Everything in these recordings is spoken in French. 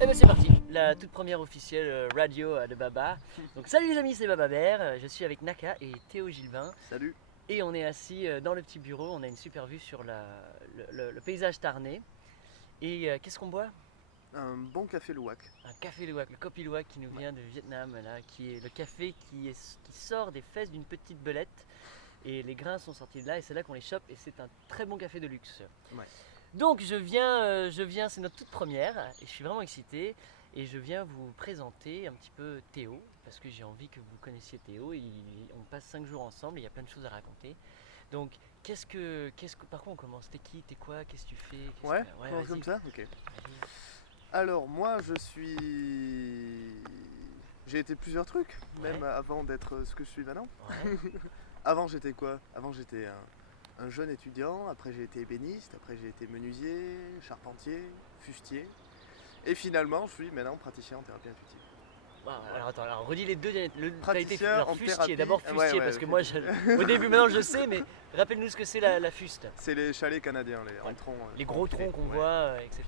Et ben c'est parti, la toute première officielle radio de Baba. Donc salut les amis, c'est Baba Bear, je suis avec Naka et Théo Gilbin. Salut. Et on est assis dans le petit bureau, on a une super vue sur le paysage tarnais. Et qu'est-ce qu'on boit? Un bon café Louac. Un café Luwak, le Kopi Luwak qui nous vient de Vietnam, là, qui est le café qui sort des fesses d'une petite belette. Et les grains sont sortis de là et c'est là qu'on les chope et c'est un très bon café de luxe. Ouais. Donc je viens, c'est notre toute première et je suis vraiment excité et je viens vous présenter un petit peu Théo parce que j'ai envie que vous connaissiez Théo. On passe 5 jours ensemble et il y a plein de choses à raconter. Donc par quoi on commence? T'es qui? T'es quoi? Qu'est-ce que tu fais? Ouais, Ouais, commence vas-y. comme ça. Ok. Vas-y. Alors moi j'ai été plusieurs trucs, Ouais. même avant d'être ce que je suis maintenant. Ouais. Avant j'étais quoi? Avant j'étais un jeune étudiant, après j'ai été ébéniste, après j'ai été menuisier, charpentier, fustier. Et finalement je suis maintenant praticien en thérapie intuitive. Bon, alors attends, alors redis les deux derniers. T'as été Praticien en fustier, thérapie. d'abord fustier Ouais, parce que ok. moi au début maintenant je sais, mais rappelle-nous ce que c'est la fuste. C'est les chalets canadiens, les Ouais. troncs. Les gros empilés. troncs qu'on Ouais. voit, etc.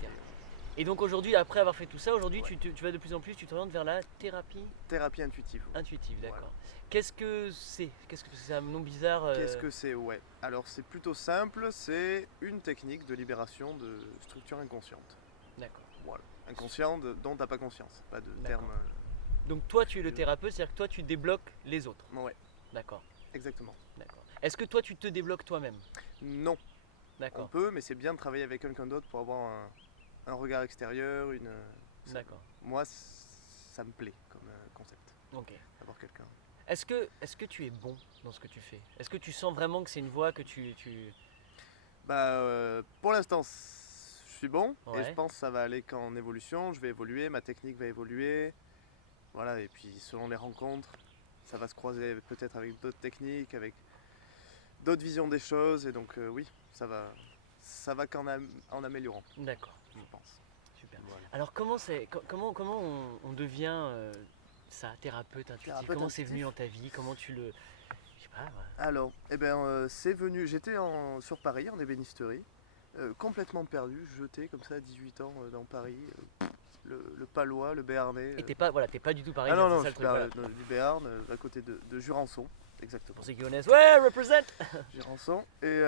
Et donc aujourd'hui, après avoir fait tout ça, aujourd'hui Ouais. tu vas de plus en plus, tu t'orientes vers la thérapie Thérapie intuitive. intuitive, d'accord. Voilà. Qu'est-ce que c'est? C'est un nom bizarre Qu'est-ce que c'est? Ouais. Alors c'est plutôt simple, c'est une technique de libération de structures inconscientes. D'accord. Voilà. Inconscientes dont t'as pas conscience. Pas de D'accord. terme. Donc toi tu es le thérapeute, c'est-à-dire que toi tu débloques les autres. Ouais, D'accord, exactement. d'accord. Est-ce que toi tu te débloques toi-même? Non, on D'accord, peut, mais c'est bien de travailler avec quelqu'un d'autre pour avoir un regard extérieur, d'accord. Moi, ça me plaît comme concept, Ok. d'avoir quelqu'un. Est-ce que tu es bon dans ce que tu fais? Est-ce que tu sens vraiment que c'est une voie que Pour l'instant, je suis bon, et Ouais. je pense que ça va aller qu'en évolution. Je vais évoluer, ma technique va évoluer. Voilà, et puis selon les rencontres, ça va se croiser peut-être avec d'autres techniques, avec d'autres visions des choses, et donc oui, ça va en améliorant, D'accord, je pense. super. Voilà. Alors comment on devient ça, thérapeute intuitif? Thérapeute Comment c'est venu intuitif dans ta vie? Comment tu le... Je sais pas, ouais. Alors, c'est venu, j'étais sur Paris, en ébénisterie, complètement perdu, jeté comme ça à 18 ans dans Paris, le Palois, le Béarnais. Et t'es pas du tout pareil, Ah non, c'est non, ça je le suis truc, voilà. du Béarn, à côté de Jurançon, exactement. Pour ceux qui connaissent, ouais, represent! Jurançon. Et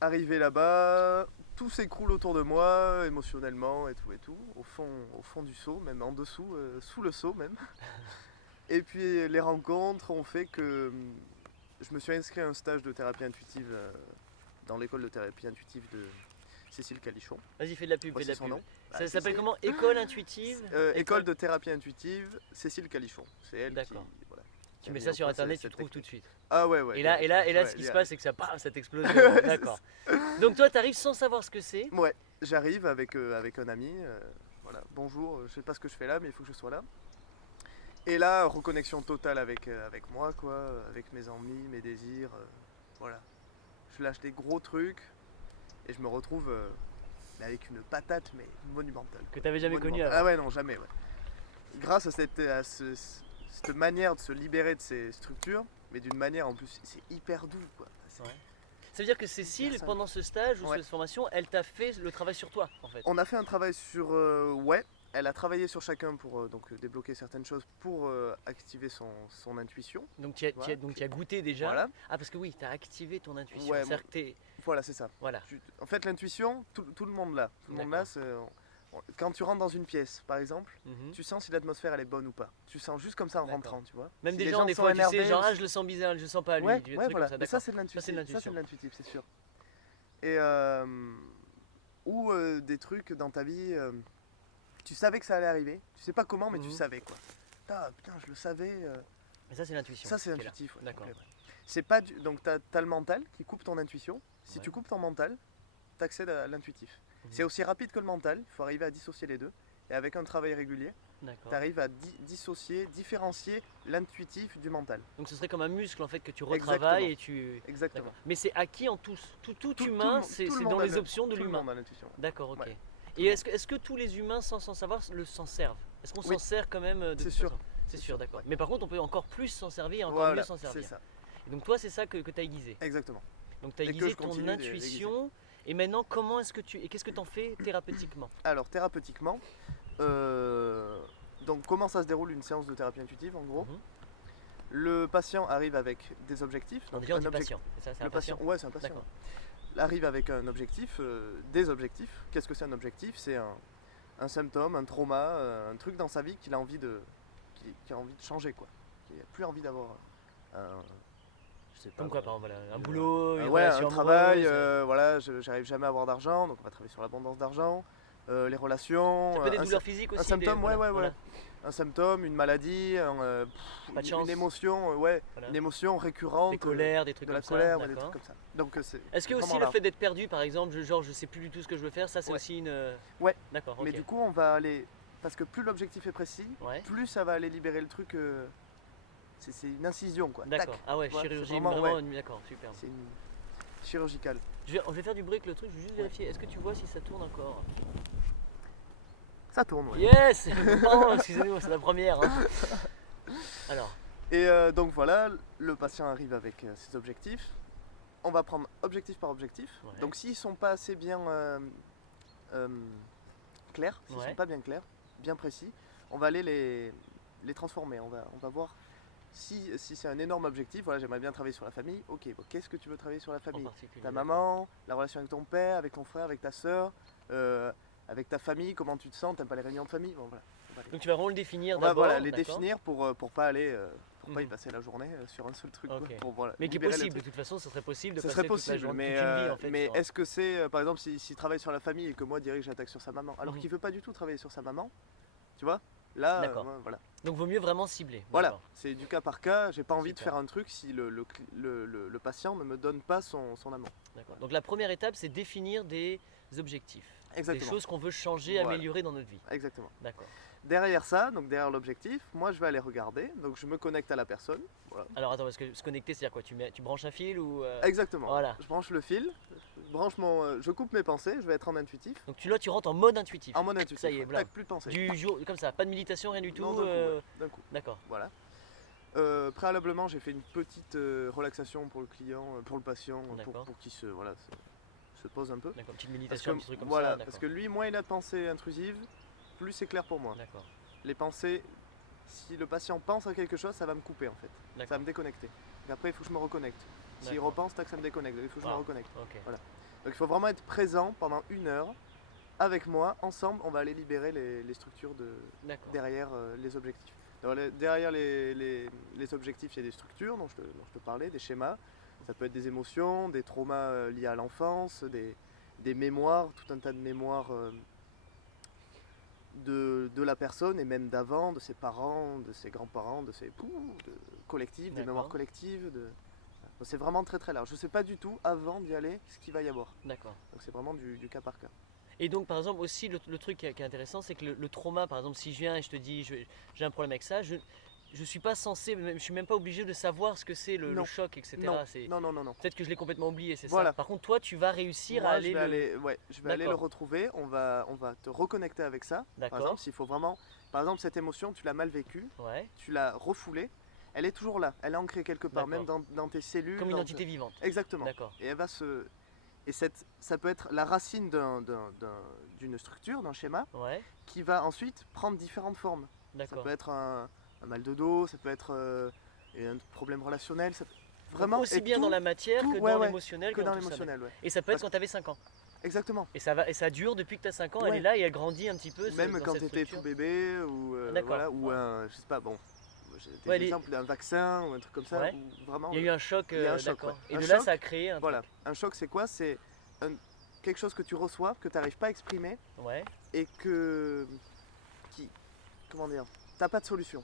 arrivé là-bas, tout s'écroule autour de moi, émotionnellement et tout, au fond du seau, même en dessous, sous le seau même. Et puis les rencontres ont fait que je me suis inscrit à un stage de thérapie intuitive dans l'école de thérapie intuitive de Cécile Calichon. Vas-y, fais de la pub, fais de Voici la son pub. nom. Ça Bah, s'appelle c'est- comment? École intuitive? École de thérapie intuitive Cécile Calichon. C'est elle qui. D'accord. Voilà, qui Tu a mets mis ça au sur point internet, tu cette trouves tout technique. de suite. Ah ouais. Et là, ouais, ce qui il y se a- passe, c'est que ça, bam, ça t'explose. Ouais, D'accord. Donc toi, t'arrives sans savoir ce que c'est. Ouais, j'arrive avec un ami. Voilà, bonjour, je sais pas ce que je fais là, mais il faut que je sois là. Et là, reconnexion totale avec moi, quoi, avec mes envies, mes désirs. Voilà. Je lâche des gros trucs et je me retrouve mais avec une patate, mais monumentale. Que t'avais jamais connu Monumentale. avant. Ah ouais, non, jamais, ouais. Grâce à cette manière de se libérer de ces structures, mais d'une manière en plus, c'est hyper doux, quoi. Ouais. Ça veut dire que Cécile, Personne. pendant ce stage ou Ouais. cette formation, elle t'a fait le travail sur toi, en fait. On a fait un travail sur. Ouais, elle a travaillé sur chacun pour débloquer certaines choses pour activer son intuition. Donc tu as, Voilà. donc tu as goûté déjà. Voilà. Ah, parce que oui, t'as activé ton intuition. Ouais, C'est-à-dire que t'es... Voilà, c'est ça. Voilà. En fait, l'intuition, tout le monde l'a. Tout le monde l'a. Quand tu rentres dans une pièce, par exemple, Mhm. tu sens si l'atmosphère elle est bonne ou pas. Tu sens juste comme ça en D'accord. rentrant, tu vois. Même Si des les gens, des sont fois, tu sais, énervés, genre, ah, je le sens bizarre, je le sens pas, lui. Ouais, des trucs ouais, voilà. comme ça, Mais ça, d'accord. c'est de l'intuitif. Ça, c'est de l'intuition. C'est sûr. Et ou des trucs dans ta vie, tu savais que ça allait arriver. Tu sais pas comment, mais tu Mhm. savais quoi. Ah putain, je le savais. Mais ça, c'est l'intuition. Ça, c'est qui est là. intuitif. Ouais, D'accord. complètement. C'est pas donc t'as le mental qui coupe ton intuition. Si Ouais. tu coupes ton mental, t'accèdes à l'intuitif. Mhm. C'est aussi rapide que le mental. Il faut arriver à dissocier les deux. Et avec un travail régulier, D'accord. tu arrives à différencier l'intuitif du mental. Donc ce serait comme un muscle en fait que tu Exactement. retravailles et tu. Exactement. D'accord. Mais c'est acquis en tous. Tout Tout le humain, monde- c'est tout le c'est monde dans a les le- options de Tout le l'humain. monde a l'intuition. D'accord, ok. Ouais. Et est-ce que tous les humains, sans savoir, s'en servent? Est-ce qu'on s'en Oui. sert quand même de C'est toute sûr. façon? C'est C'est sûr, sûr, d'accord. ouais. Mais par contre, on peut encore plus s'en servir et encore Voilà, mieux s'en c'est servir. ça. Et donc toi, c'est ça que tu as aiguisé. Exactement. Donc tu as Et que aiguisé je ton continue intuition. Et maintenant, comment est-ce que et qu'est-ce que tu en fais thérapeutiquement? Alors thérapeutiquement, donc comment ça se déroule une séance de thérapie intuitive en gros? Mhm. Le patient arrive avec des objectifs. Alors Donc déjà, on dit un patient, c'est ça, c'est un Le patient? patient, ouais, c'est un patient. D'accord. Arrive avec un objectif, des objectifs. Qu'est-ce que c'est un objectif? C'est un symptôme, un trauma, un truc dans sa vie qu'il a envie qui a envie de changer, quoi. Qui a plus envie d'avoir un, je sais pas, Comme quoi, par exemple, voilà, un boulot, une ouais, un relation travail, amoureuse, voilà, j'arrive jamais à avoir d'argent, donc on va travailler sur l'abondance d'argent, les relations, ça peut être des un douleurs physiques aussi. un symptôme, voilà, ouais, voilà. un symptôme, une maladie, Pas de chance. une émotion, ouais, Voilà. une émotion récurrente, Des colères, des trucs de comme la ça. colère, ouais, des D'accord. trucs comme ça. Donc c'est Est-ce que aussi vraiment le large. fait d'être perdu, par exemple, genre je sais plus du tout ce que je veux faire, ça c'est Ouais. aussi une. Ouais. D'accord. Mais Ok. du coup, on va aller, parce que plus l'objectif est précis, Ouais. plus ça va aller libérer le truc. C'est une incision, quoi. D'accord. Tac. Ah ouais, Tu vois, chirurgie, c'est vraiment, vraiment. ouais. D'accord, super. C'est une chirurgicale. Je vais faire du bruit avec le truc, je vais juste vérifier. Est-ce que tu vois si ça tourne encore? Ça tourne, ouais. Yes. Pardon, excusez-moi, c'est la première. Hein. Alors. Et donc voilà, le patient arrive avec ses objectifs. On va prendre objectif par objectif. Ouais. Donc s'ils sont pas assez bien clairs, s'ils Ouais. sont pas bien clairs, bien précis, on va aller les transformer. On va voir si c'est un énorme objectif. Voilà, j'aimerais bien travailler sur la famille. Ok, bon, qu'est-ce que tu veux travailler sur la En famille? particulier. Ta d'accord. maman, la relation avec ton père, avec ton frère, avec ta soeur, avec ta famille, comment tu te sens, t'aimes pas les réunions de famille? Bon, voilà. Donc tu vas vraiment le définir On va d'abord. voilà, les d'accord. définir pour pas aller pour pas y Mhm. passer la journée sur un seul truc, quoi, Ok. pour voilà, Mais qui est libérer le possible, de truc. toute façon, ce serait possible de Ce passer serait toute la possible, journée, mais, toute une vie en fait. mais sur un- est-ce que c'est par exemple s'il travaille sur la famille et que moi direct j'attaque sur sa maman alors Mhm. qu'il veut pas du tout travailler sur sa maman, tu vois? Là, D'accord. voilà. Donc vaut mieux vraiment cibler. Voilà, D'accord. c'est du cas par cas, j'ai pas envie de Super. faire un truc si le patient ne me donne pas son amour. D'accord. Donc la première étape, c'est définir des objectifs. Des Exactement. choses qu'on veut changer, Voilà. améliorer dans notre vie. Exactement. D'accord. Derrière ça, donc derrière l'objectif, moi je vais aller regarder, donc je me connecte à la personne. Voilà. Alors attends, parce que se connecter, c'est-à-dire quoi? Tu branches un fil ou Exactement. Voilà. Je branche le fil, je coupe mes pensées, je vais être en intuitif. Donc tu rentres en mode intuitif. En mode intuitif. Ça y est, ouais. blam. Tac, plus de pensée. Du jour, comme ça, pas de méditation, rien du tout. Non, d'un coup, ouais, d'un coup. D'accord. Voilà. Préalablement, j'ai fait une petite relaxation pour le client, pour le patient, D'accord. pour qu'il se pose un peu. D'accord. Petite Parce méditation, que, un petit truc comme voilà, ça. parce D'accord. que lui, moins il a de pensées intrusives, plus c'est clair pour moi. D'accord. Les pensées, si le patient pense à quelque chose, ça va me couper en fait. Ça va D'accord. me déconnecter. Et après, il faut que je me reconnecte. S'il D'accord. repense, tac, ça me déconnecte. Il faut que je me Ah. reconnecte. Ok. Donc il faut vraiment être présent pendant 1 heure avec moi. Ensemble, on va aller libérer les structures D'accord. derrière les objectifs. Alors, derrière les objectifs, il y a des structures dont je te parlais, des schémas. Ça peut être des émotions, des traumas liés à l'enfance, des mémoires, tout un tas de mémoires de la personne et même d'avant, de ses parents, de ses grands-parents, de ses collectifs, des D'accord. mémoires collectives. C'est vraiment très très large. Je ne sais pas du tout avant d'y aller ce qu'il va y avoir. D'accord. Donc c'est vraiment du cas par cas. Et donc, par exemple, aussi, le truc qui est intéressant, c'est que le trauma, par exemple, si je viens et je te dis, j'ai un problème avec ça, je suis pas censé, je suis même pas obligé de savoir ce que c'est le Non. choc, etc. Non, C'est non, non, non, non. peut-être que je l'ai complètement oublié, c'est Voilà. ça. Par contre, toi, tu vas réussir Moi, à aller. je vais aller le D'accord. retrouver. On va te reconnecter avec ça. Par D'accord. exemple, s'il faut vraiment, par exemple, cette émotion, tu l'as mal vécue, Ouais. tu l'as refoulée. Elle est toujours là. Elle est ancrée quelque part, même dans tes cellules. Comme une dans entité vivante. Exactement. D'accord. Et elle va ça peut être la racine d'une structure, d'un schéma, Ouais. qui va ensuite prendre différentes formes. Ça D'accord. peut être un mal de dos, ça peut être un problème relationnel. Donc, Vraiment, aussi et bien dans la matière tout, que ouais, dans ouais, l'émotionnel que dans tout ça, l'émotionnel. Ouais. Et ça peut être Parce- quand tu avais 5 ans. Exactement. Et ça dure depuis que tu as 5 ans, elle Ouais. est là et elle grandit un petit peu. Même dans quand cette tu étais structure. tout bébé ou D'accord. voilà, ou Ouais. un, je sais pas, bon, j'ai des Ouais, les- exemples d'un vaccin ou un truc comme ça, Ouais. où vraiment, Il y a eu un choc, il y a un choc, d'accord. ouais. Et Un de là, choc, ça a créé un voilà. truc. Un choc, c'est quoi? C'est quelque chose que tu reçois, que tu n'arrives pas à exprimer Ouais. et comment dire, t'as pas de solution.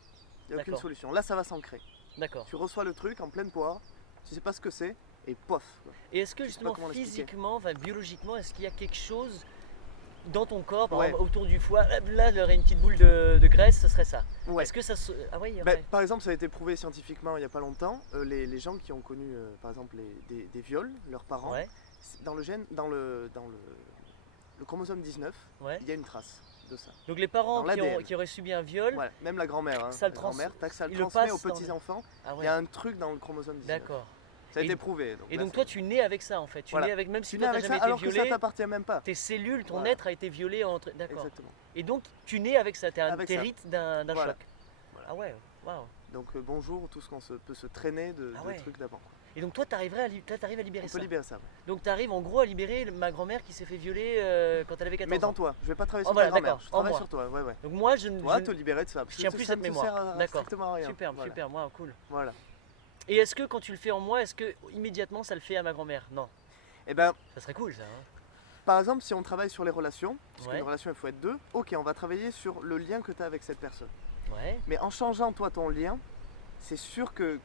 Il n'y a aucune D'accord. solution. Là, ça va s'ancrer. D'accord. Tu reçois le truc en pleine poire, tu sais pas ce que c'est, et pof. quoi. Et est-ce que Je sais pas justement comment l'expliquer. physiquement, enfin, biologiquement, est-ce qu'il y a quelque chose dans ton corps, par Ouais. exemple, autour du foie, là, il y aurait une petite boule de graisse, ce serait ça. Ouais. Est-ce que ça se... Ah ouais, il y Ben, aurait... par exemple, ça a été prouvé scientifiquement il n'y a pas longtemps. Les gens qui ont connu, par exemple, des viols, leurs parents, Ouais, dans le gène, dans le chromosome 19, ouais. il y a une trace de ça. Donc les parents Dans l'ADN. qui auraient subi un viol, Voilà, même la grand-mère, Ça la le grand-mère, tac, ça le il le transmet passe aux dans le- petits enfants. ah Il ouais, y a un truc dans le chromosome 19. d'accord. Ça a Et- été prouvé. Et là, donc toi tu nais avec ça en fait. Tu Voilà. nais avec, même si tu toi nais t'as avec jamais ça été alors que ça violé, t'appartient même pas. tes cellules, ton Voilà. être a été violé entre. D'accord. Exactement. Et donc tu nais avec ça, Avec ça. t'hérites d'un Voilà. choc. Voilà. Ah ouais, waouh. Donc bonjour, tout ce qu'on peut se traîner de Ah ouais. trucs d'avant. Et donc toi t'arrives à libérer On ça. peut libérer ça. Ouais. Donc t'arrives en gros à libérer ma grand-mère qui s'est fait violer quand elle avait 14 Mais dans ans. toi, je vais pas travailler Oh, sur voilà, ta grand-mère, d'accord, je en travaille moi. sur toi. Ouais. Donc moi je ne Toi, je te ne- libérer de ça. je tiens plus ça cette ne te mémoire. sert à D'accord. strictement à rien. Superbe, Voilà. super, wow, cool. Voilà. Et est-ce que quand tu le fais en moi, est-ce que immédiatement ça le fait à ma grand-mère? Non. Et ben, Ça serait cool ça. Hein. par exemple, si on travaille sur les relations, parce Ouais. qu'une relation il faut être deux, ok, on va travailler sur le lien que tu as avec cette personne. Ouais. Mais en changeant toi ton lien, c'est sûr que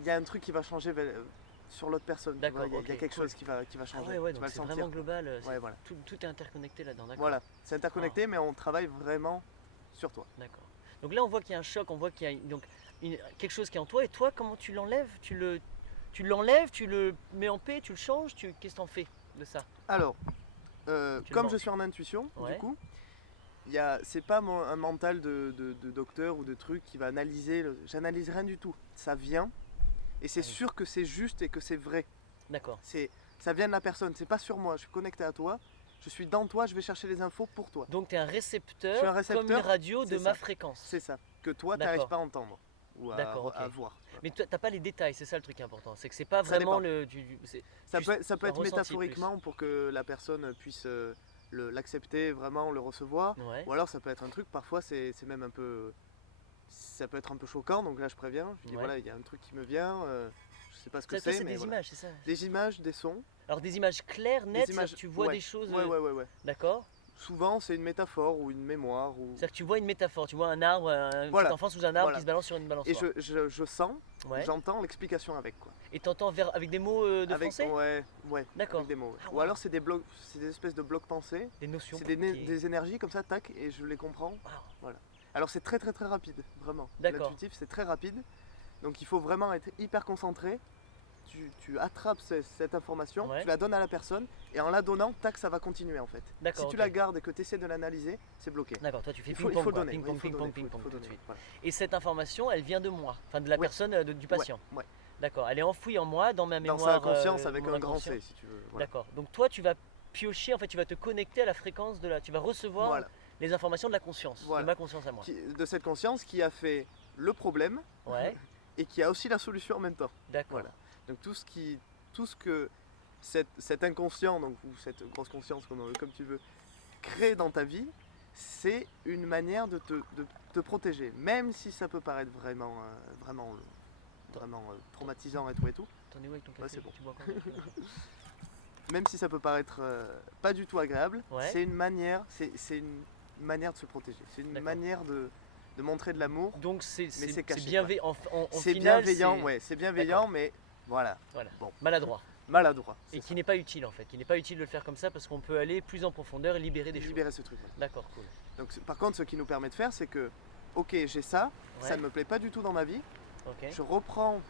il y a un truc qui va changer sur l'autre personne. tu D'accord, vois, il y a ok, quelque cool. chose qui va Ah changer. ouais, ouais, tu donc vas le c'est sentir. vraiment quoi. global. Ouais, voilà. Tout est interconnecté là-dedans, d'accord. Voilà, c'est interconnecté, mais on travaille vraiment sur toi. D'accord. Donc là on voit qu'il y a un choc, on voit qu'il y a quelque chose qui est en toi, et toi comment tu l'enlèves? Tu l'enlèves, tu le mets en paix, tu le changes, qu'est-ce que t'en fais de ça? Alors, Tu le comme manges. je suis en intuition, Ouais. du coup, c'est pas un mental de docteur ou de truc qui va analyser. J'analyse rien du tout. Ça vient, et c'est Ah oui. sûr que c'est juste et que c'est vrai. D'accord. Ça vient de la personne, c'est pas sur moi. Je suis connecté à toi, je suis dans toi, je vais chercher les infos pour toi. Donc tu es un récepteur, Je suis un récepteur, comme une radio de c'est ma ça. fréquence. C'est ça, que toi D'accord. t'arrives pas à entendre ou D'accord, ok. à voir. Mais toi, t'as pas les détails, c'est ça le truc important. C'est que c'est pas Ça vraiment dépend. Ça juste peut un être ressenti métaphoriquement pour que la personne puisse l'accepter, vraiment le recevoir. plus. Ouais. Ou alors ça peut être un truc, parfois c'est même un peu. Ça peut être un peu choquant, donc là je préviens. Je dis Ouais. voilà, il y a un truc qui me vient, je sais pas ce que Toi, c'est c'est, mais des voilà. images, c'est ça? Des images, des sons. Alors des images claires, nettes, Des c'est-à-dire images, que tu vois ouais. des choses. Ouais. D'accord. Souvent c'est une métaphore ou une mémoire. Ou... C'est-à-dire que tu vois une métaphore, tu vois un arbre, un Voilà. petit enfant sous un arbre Voilà. qui se balance sur une Et balançoire. je sens, Ouais. j'entends l'explication avec quoi. Et t'entends avec des mots de Avec, français? ouais, D'accord. avec des mots. Ah, Ou wow. alors c'est des blocs, c'est des espèces de blocs pensés. Des notions. C'est qui- des énergies comme ça, tac, et je les comprends. Wow. Alors c'est très rapide, vraiment. D'accord. L'intuitif c'est très rapide, donc il faut vraiment être hyper concentré. Tu attrapes cette information, Ouais. tu la donnes à la personne, et en la donnant, tac, ça va continuer en fait. D'accord. Si tu ok. la gardes et que tu essaies de l'analyser, c'est bloqué. D'accord, toi tu fais Il faut ping-pong, le quoi. donner. Ping-pong, il faut ping-pong, donner, ping-pong faut tout de donner, suite. voilà. Et cette information, elle vient de moi, enfin de la Ouais. personne, du patient. Ouais. D'accord, elle est enfouie en moi, dans ma Dans mémoire. sa conscience avec mon un grand inconscient. C si tu veux. Voilà. D'accord. Donc toi, tu vas piocher, en fait, tu vas te connecter à la fréquence de la. Tu vas recevoir Voilà. les informations de la conscience, Voilà. de ma conscience à moi. De cette conscience qui a fait le problème Ouais. et qui a aussi la solution en même temps. D'accord. Voilà. Donc tout ce que cet inconscient, donc, ou cette grosse conscience, comme tu veux, crée dans ta vie, c'est une manière de te protéger. Même si ça peut paraître vraiment traumatisant et tout. T'en es où avec ton café? Ouais, c'est bon. Tu bois quoi? Même si ça peut paraître pas du tout agréable, Ouais. c'est une manière de se protéger. C'est une D'accord. manière de montrer de l'amour. Donc c'est caché, bienveillant. En C'est final, bienveillant, c'est- ouais, c'est bienveillant, mais voilà, Voilà. Bon. Maladroit. maladroit. Et c'est qui n'est pas utile en fait. Qui n'est pas utile de le faire comme ça parce qu'on peut aller plus en profondeur et libérer des ça. choses. Libérer ce truc. Voilà. D'accord, cool. Donc, par contre, ce qui nous permet de faire, c'est que, ok, j'ai ça, Ouais. ça ne me plaît pas du tout dans ma vie, Ok. je reprends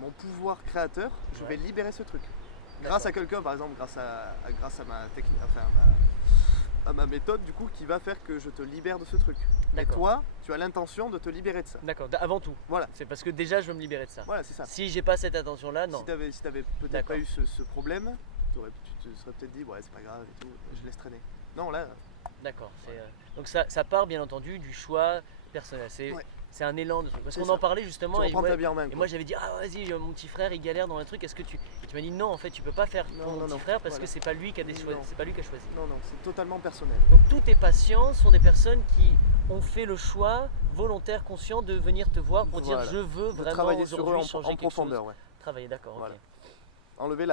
mon pouvoir créateur, je Ouais. vais libérer ce truc. D'accord. Grâce à quelqu'un, par exemple, grâce à ma technique, enfin, à ma méthode, du coup, qui va faire que je te libère de ce truc. Et D'accord. toi, tu as l'intention de te libérer de ça. D'accord. Avant tout. Voilà. C'est parce que déjà je veux me libérer de ça. Voilà, c'est ça. Si j'ai pas cette attention-là, non. Si t'avais peut-être D'accord. pas eu ce problème, tu te serais peut-être dit, ouais, c'est pas grave et tout, je laisse traîner. Non, là, D'accord. Donc ça part bien entendu du choix personnel. Ouais. C'est un élan de truc. Parce C'est qu'on ça. en parlait tu justement. reprends ouais, ta vie en main. et quoi. moi j'avais dit ah vas-y mon petit frère il galère dans un truc, est-ce que tu. Et tu m'as dit non en fait tu peux pas faire Non, pour mon non, petit non, frère parce voilà. que c'est pas lui qui a Non. c'est pas lui qui a choisi. Non, c'est totalement personnel. Donc tous tes patients sont des personnes qui ont fait le choix volontaire, conscient de venir te voir pour Voilà. dire je veux De vraiment travailler sur eux aujourd'hui en changer quelque profondeur, chose. ouais. Travailler, d'accord, Voilà. ok. Enlever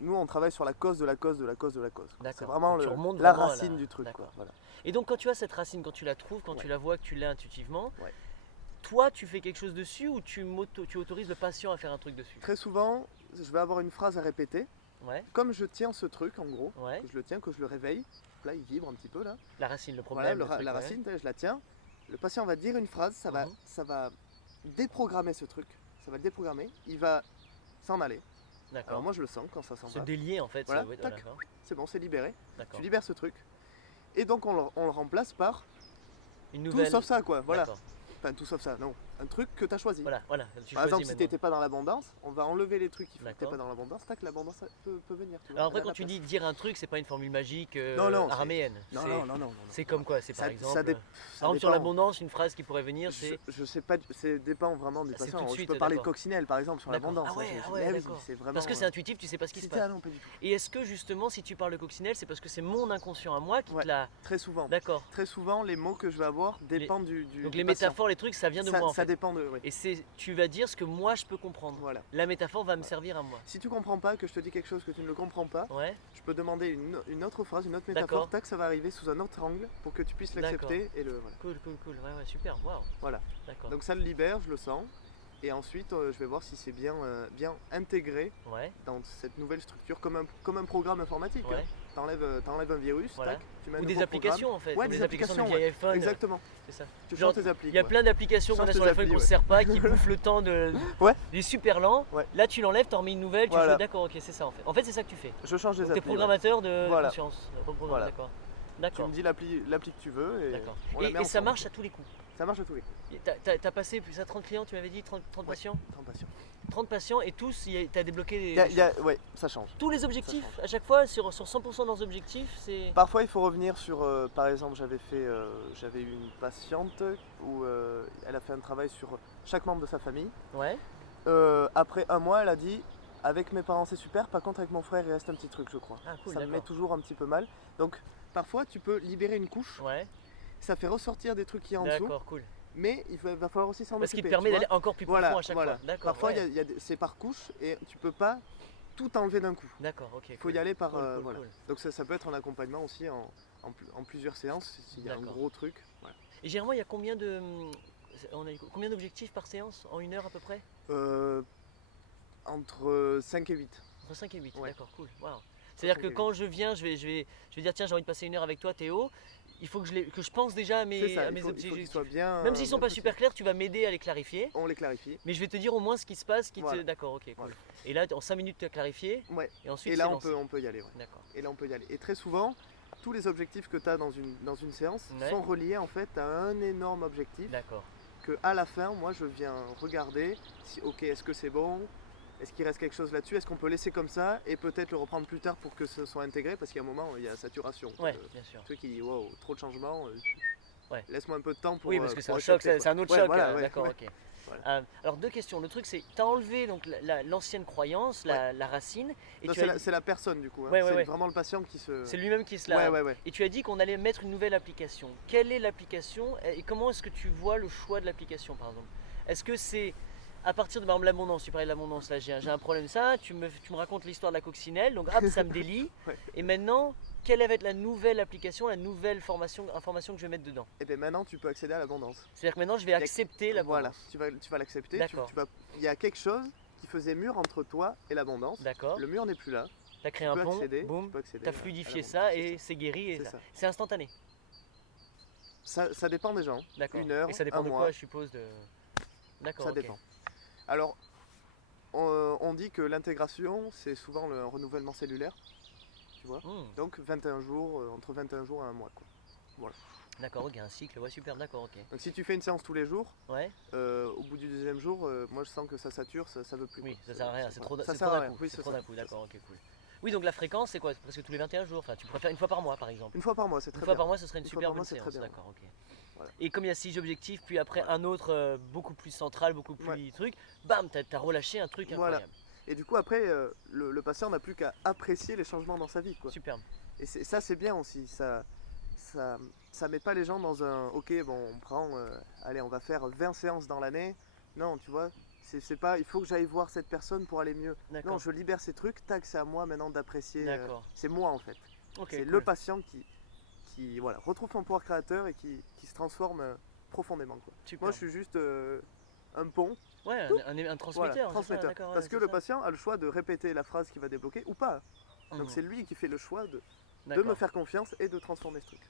nous, on travaille sur la cause de la cause de la cause de la cause. C'est D'accord. vraiment Donc tu remontes la vraiment à racine du truc. D'accord. Quoi. Voilà. Et donc quand tu as cette racine, quand tu la trouves, quand Ouais. tu la vois, que tu l'as intuitivement, Ouais. toi tu fais quelque chose dessus ou tu autorises le patient à faire un truc dessus? Très souvent, je vais avoir une phrase à répéter. Ouais, Comme je tiens ce truc, en gros, ouais. que je le tiens, que je le réveille, là, il vibre un petit peu, là. La racine, le Voilà, problème. le truc, la ouais. racine, je la tiens. Le patient va dire une phrase, ça va déprogrammer ce truc. Ça va le déprogrammer. Il va s'en aller. Alors D'accord. moi, je le sens quand ça s'en Se va. délier en fait. Voilà, ouais, tac. d'accord. C'est bon, c'est libéré. D'accord. Tu libères ce truc. Et donc, on le remplace par Une tout nouvelle. sauf ça, quoi. Voilà. D'accord. Enfin, tout sauf ça, non. un truc que tu as choisi. Voilà, tu Par choisis exemple, si tu maintenant. n'étais pas dans l'abondance, on va enlever les trucs qui font que tu D'accord. pas dans l'abondance, tac, l'abondance peut venir. Tu vois, Alors après, elle a quand la tu place. dis dire un truc, c'est pas une formule magique Non, non, araméenne. Non, C'est non, non, non, non. c'est comme quoi? C'est par Ça, exemple. ça, dé- ça Par exemple, sur dépend. l'abondance, une phrase qui pourrait venir, c'est. Je sais pas, ça dépend vraiment du Ah, c'est patient. tout de Je suite, peux parler de d'accord. coccinelle par exemple sur D'accord. l'abondance. Ah ouais, hein, ah ouais, mais oui, d'accord. c'est vraiment. Parce que c'est intuitif, tu sais pas ce qui se passe. Non, pas du tout. Et est-ce que justement, si tu parles de coccinelle, c'est parce que c'est mon inconscient à moi qui Ouais. te l'a. Très souvent. D'accord. Très souvent, les mots que je vais avoir dépendent du Donc du les patient. métaphores, les trucs, ça vient de moi en Ça fait. dépend de. Oui. Et tu vas dire ce que moi je peux comprendre. Voilà. La métaphore va me Voilà. servir à moi. Si tu comprends pas, que je te dis quelque chose que tu ne le comprends pas, Ouais. je peux demander une autre phrase, une autre D'accord. métaphore, tac, ça va arriver sous un autre angle pour que tu puisses l'accepter et le voilà. Cool. Ouais, super. Waouh. Voilà. D'accord. Donc ça le libère, je le sens. Et ensuite, je vais voir si c'est bien intégré Ouais. dans cette nouvelle structure, comme un programme informatique. Ouais. Hein. T'enlèves un virus, Voilà. tac, tu mets un Ou des nouveau applications en fait. Ouais, ou des des applications du applications, vieil iPhone. Exactement. C'est ça. Tu Genre, changes tes applis. il y a quoi. plein d'applications qu'on a Change sur tes l'iPhone qu'on ne applis, sert pas, qui bouffent le temps de. Ouais. Il est super lent. Ouais. Là, tu l'enlèves, tu en remets une nouvelle, tu Voilà. fais d'accord, ok, c'est ça en fait. En fait, c'est ça que tu fais. Je change des Donc, t'es applis. ouais. programmateur de Voilà. conscience. Voilà. D'accord. Tu D'accord. me dis l'appli que tu veux et D'accord. on la met Et ça ensemble. marche à tous les coups. Ça marche à tous les coups. T'as passé plus à 30 clients, tu m'avais dit 30 Ouais. patients 30 patients. 30 patients et tous, t'as débloqué Ouais, ça change. tous les objectifs change. à chaque fois sur 100% de leurs objectifs, c'est. Parfois, il faut revenir sur. Par exemple, j'avais eu une patiente où elle a fait un travail sur chaque membre de sa famille. Ouais. Après un mois, elle a dit avec mes parents c'est super, par contre avec mon frère il reste un petit truc, je crois. Ah cool, Ça me met d'accord. toujours un petit peu mal. Donc parfois tu peux libérer une couche, Ouais. ça fait ressortir des trucs qui y a en dessous, D'accord, cool. mais va falloir aussi s'en Parce qu'il occuper. te permet tu d'aller vois. encore plus Voilà, profond à chaque voilà. fois. D'accord. Parfois ouais. c'est par couche et tu peux pas tout enlever d'un coup. D'accord, ok. Il faut y aller par. Cool, cool, voilà. cool. Donc ça peut être un accompagnement aussi en plusieurs séances s'il y a un D'accord. gros truc. Voilà. Et généralement, il y a combien de. Combien d'objectifs par séance en une heure à peu près? Entre 5 et 8. Entre 5 et 8, Ouais. d'accord, cool. Wow. C'est-à-dire que 5 et quand je viens, je vais dire tiens, j'ai envie de passer une heure avec toi, Théo. Il faut que je pense déjà à C'est mes, ça, à il mes faut qu'ils objectifs. soient bien. Même s'ils sont bien pas précis. super clairs, tu vas m'aider à les clarifier. On les clarifie. Mais je vais te dire au moins ce qui se passe. Voilà. D'accord, ok, cool. Voilà. Et là, en 5 minutes, tu as clarifié. Ouais. Et ensuite, Et là c'est on lancé. peut y aller. Ouais. D'accord. Et là on peut y aller. Et très souvent, tous les objectifs que tu as dans une séance Ouais. sont reliés en fait à un énorme objectif D'accord. que à la fin, moi je viens regarder si ok est-ce que c'est bon, est-ce qu'il reste quelque chose là-dessus, est-ce qu'on peut laisser comme ça et peut-être le reprendre plus tard pour que ce soit intégré parce qu'il y a un moment il y a saturation. Ouais, bien sûr. Ceux qui disent wow trop de changements, Ouais. laisse-moi un peu de temps pour. Oui, parce que c'est pour un choc, accepter, c'est un autre quoi. choc. Ouais, voilà, ouais, D'accord, ouais. ok. Voilà. Alors, deux questions. Le truc, c'est tu as enlevé donc, l'ancienne croyance, la racine. Et Non, tu c'est la personne du coup. Hein. Ouais, ouais, c'est ouais. vraiment le patient qui se. C'est lui-même qui se la. Ouais. Et tu as dit qu'on allait mettre une nouvelle application. Quelle est l'application et comment est-ce que tu vois le choix de l'application par exemple? Est-ce que c'est à partir de par exemple, l'abondance, tu parlais de l'abondance, là j'ai un problème ça, tu me racontes l'histoire de la coccinelle, donc hop ça me délie. Ouais. Et maintenant, quelle va être la nouvelle application, la nouvelle information que je vais mettre dedans? Et bien maintenant tu peux accéder à l'abondance. C'est-à-dire que maintenant je vais accepter l'abondance. Voilà, tu vas l'accepter. D'accord. Il y a quelque chose qui faisait mur entre toi et l'abondance. D'accord. Le mur n'est plus là. Tu as créé Tu un peux pont, accéder, boum, tu peux accéder tu as à fluidifié l'abondance. ça et c'est guéri. C'est ça. C'est instantané. Ça dépend des gens. D'accord. Une heure, Et ça dépend un de mois. quoi, je suppose de. D'accord. Ça ok. dépend. Alors, on dit que l'intégration, c'est souvent le renouvellement cellulaire. Tu vois. Hmm. Donc 21 jours, entre 21 jours et un mois. Quoi. D'accord, ok, un cycle, ouais, super, d'accord, ok. Donc si tu fais une séance tous les jours, Ouais, au bout du deuxième jour, moi je sens que ça sature, ça veut plus. oui, quoi. ça sert à rien, c'est trop ça c'est sert trop à d'un rien. coup. Oui, C'est c'est trop ça, d'un coup, c'est d'accord, ok, cool. Oui, donc la fréquence, c'est quoi? Presque tous les 21 jours, enfin tu pourrais faire une fois par mois par exemple. Une fois par mois, c'est Une très fois bien. par mois, ce serait une Une fois super par bonne mois, c'est très séance, bien. d'accord, ok. Voilà. Et comme il y a 6 objectifs, puis après un autre beaucoup plus central, beaucoup plus Ouais. truc, bam, t'as relâché un truc Voilà. incroyable. Et du coup après, le patient n'a plus qu'à apprécier les changements dans sa vie. Quoi. Superbe. Et ça c'est bien aussi, ça met pas les gens dans un ok bon on prend, allez on va faire 20 séances dans l'année. Non tu vois, c'est pas il faut que j'aille voir cette personne pour aller mieux. D'accord. Non je libère ces trucs, tac c'est à moi maintenant d'apprécier. D'accord. C'est moi en fait. Ok, C'est cool. le patient qui voilà, retrouve son pouvoir créateur et qui se transforme profondément. Quoi. Superbe. Moi je suis juste un pont, Ouais, un transmetteur, voilà, c'est ça, transmetteur. d'accord, ouais, Parce que c'est le ça. patient a le choix de répéter la phrase qui va débloquer ou pas. Donc Mhm. c'est lui qui fait le choix de D'accord. me faire confiance et de transformer ce truc.